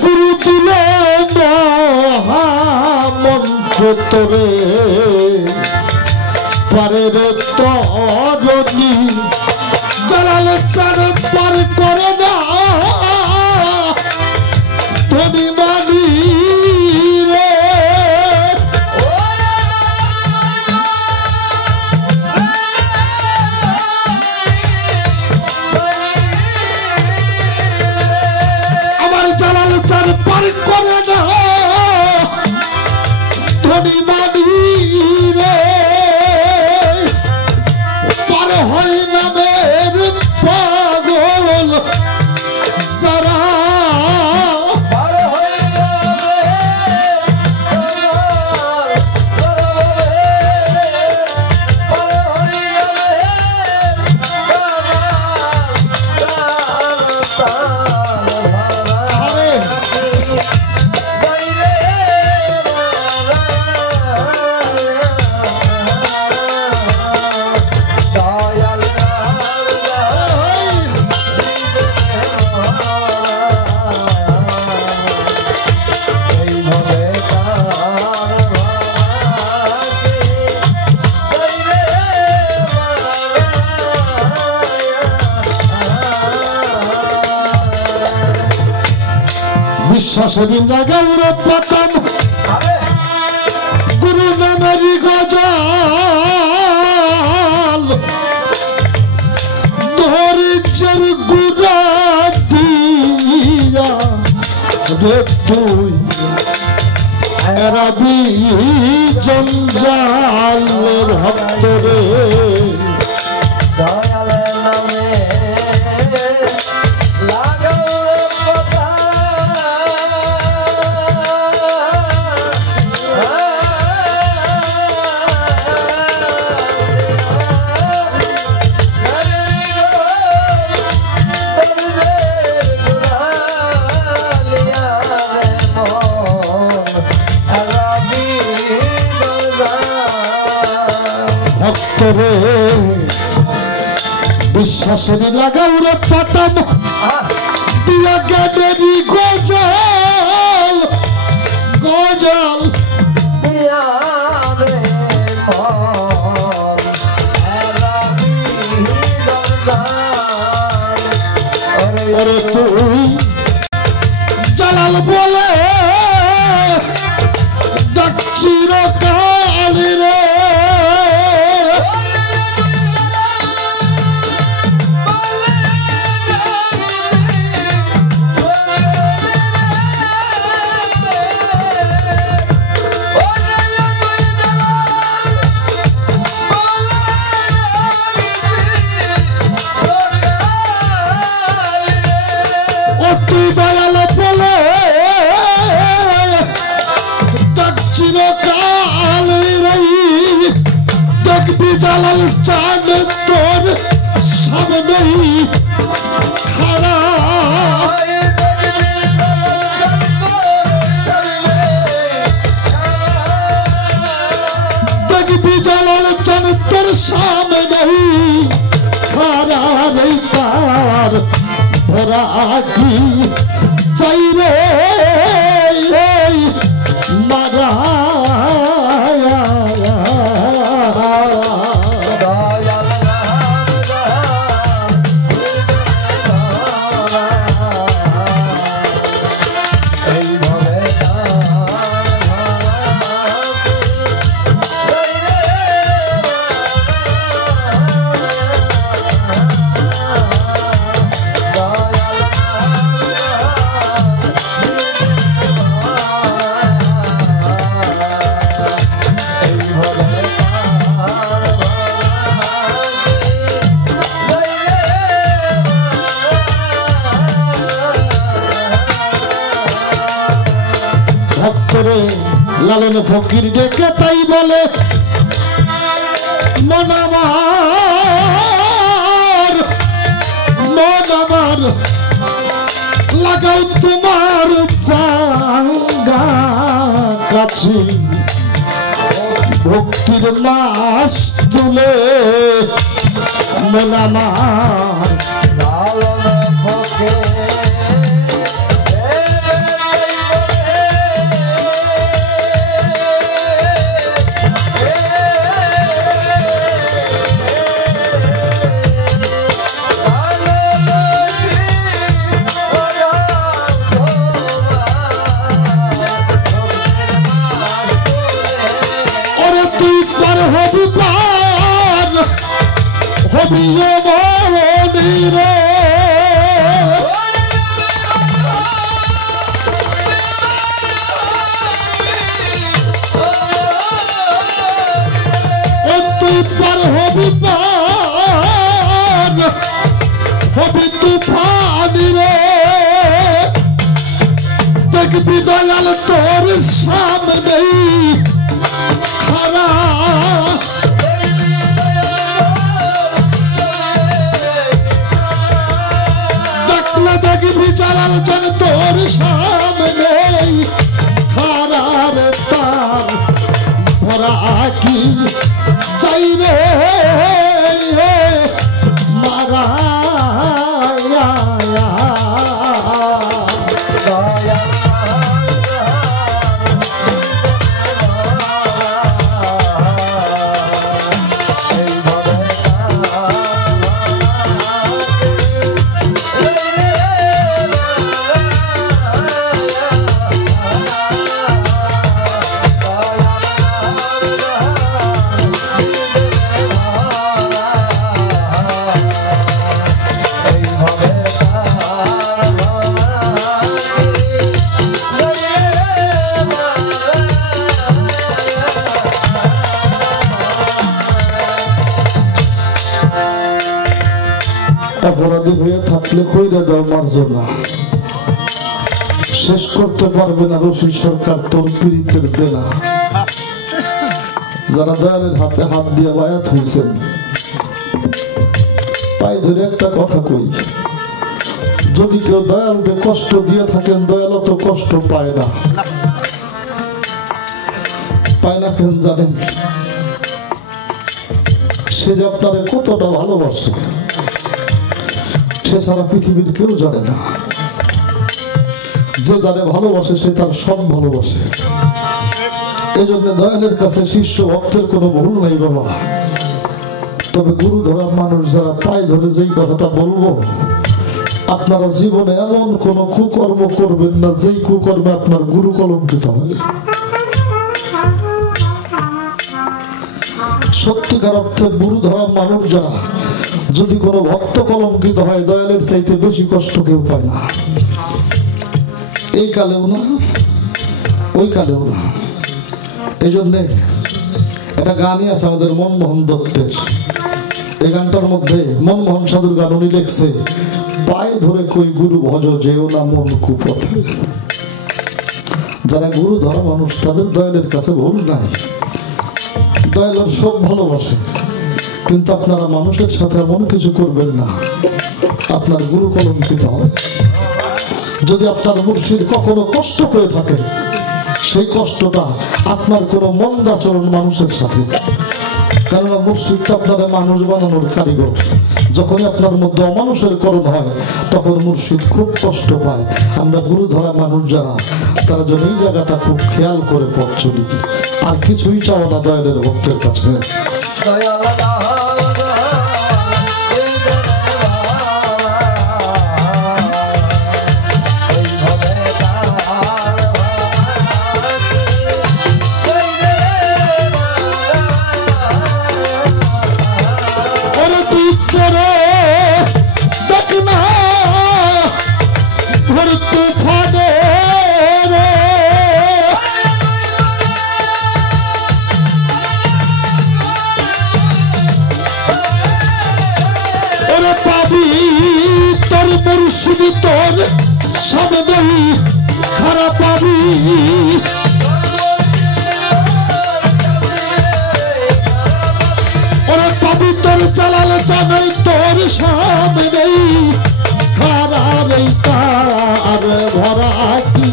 গুরু দিল মহামন্ত্র তোরে পারে রে তরণী জালাল চার পার করে না ধনী মানি রে জালাল চার পার করে না ধনী মানি রে পার হয় নামের পাগল সারা বিশ্বাসের গৌর প্রথম গুরু নামেরই গজাল ধৈর্যের গুড়া দিয়া রে তুই রবি জঞ্জাল ভক্তরে দয়াল নামে লাগাও কথা ভক্তরে বিশ্বাসের লাগাও রে পাতাম দিয়া জ্ঞানেরই গজল গজল ওরে তুই জালাল বলে ডাকছির কালি রে তুই দয়াল বলে ডাকছির কালি রে দেখবি জালাল চাঁদ তোর সামনেই খাড়া দেখবি জালাল চাঁদ তোর সামনেই খাড়া রে তার ভরা কি চাই রে মারা ভক্তরে লালন ফকির ডেকে তাই বলে মন আমার লাগাও তোমার চাঙ্গা কাছে ভক্তির মাস তুলে মন আমার হবি রে তুই পার হবি পার হবি তুফানি রে দেখবি দয়াল তোর সামনেই খারা দেখবি জালাল চাঁদ তোর সামনে খারার তার ভরা কি চাই রে মারা অপরাধী হয়ে থাকলে কইরা দাও মার্জনা, শেষ করতে পারবে না রশি সরকার তোর পীড়িতের বেলা। যারা দয়ালের হাতে হাত দিয়ে বায়াত হয়েছেন, পায়ে ধরে একটা কথা কই, যদি কেউ দয়ালকে কষ্ট দিয়ে থাকেন, দয়াল তো কষ্ট পায় না। পায় না কেন জানেন? সে যে আপনারে কতটা ভালোবাসে সে ছাড়া পৃথিবীর কেউ জানে না। যে যারে ভালোবাসে সে তার সব ভালোবাসে। এই জন্য দয়ালের কাছে শিষ্য ভক্তের কোনো ভুল নাই বাবা। তবে গুরু ধরা মানুষ যারা পায়ে ধরে যেই কথাটা বলবো, আপনারা জীবনে এমন কোন কুকর্ম করবেন না যেই কুকর্মে আপনার গুরু কলঙ্কিত হবে। সত্যিকার অর্থে গুরু ধরা মানুষ যারা, যদি কোনো ভক্ত কলঙ্কিত হয়, দয়ালের চাইতে বেশি কষ্ট কেউ পায় না। এই কালেও না, ওই কালেও না। এই জন্যে একটা গানই আছে আমাদের মনমোহন দত্তের। এই গানটার মধ্যে মনমোহন সাধুর গান উনি লিখছে, পায়ে ধরে কই গুরু ভজ যেও না মন কুপথে। যারা গুরু ধরা মানুষ তাদের দয়ালের কাছে ভুল নাই। দয়ালের সব ভালোবাসে, কিন্তু আপনারা মানুষের সাথে এমন কিছু করবেন না আপনার গুরু কলঙ্কিত হয়। যদি আপনার মুর্শিদ কখনো কষ্ট পেয়ে থাকে, সেই কষ্টটা আপনার কোনো মন্দাচরণ মানুষের সাথে। কেননা মুর্শিদটা আপনারা মানুষ বানানোর কারিগর। যখনই আপনার মধ্যে অমানুষের করণ হয়, তখন মুর্শিদ খুব কষ্ট পায়। আমরা গুরু ধরা মানুষ যারা, তারা যেন এই জায়গাটা খুব খেয়াল করে পথ চলি। আর কিছুই চাও না দয়ালের ভক্তের কাছে। মুর্শিদি তোর সামনে খারাপ পাবি, ওরে পাবি তোর চালাল জানাই তোর সামনে খারাপ তার ভরা কি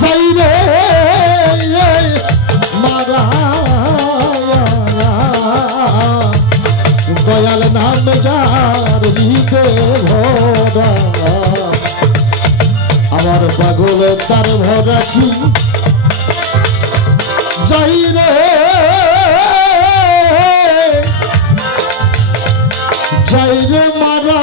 যাই রে মারা। দয়াল নাম যার হৃদে ভরা, আমার পাগল তার ভরা কি যাই রে যাই রে মারা।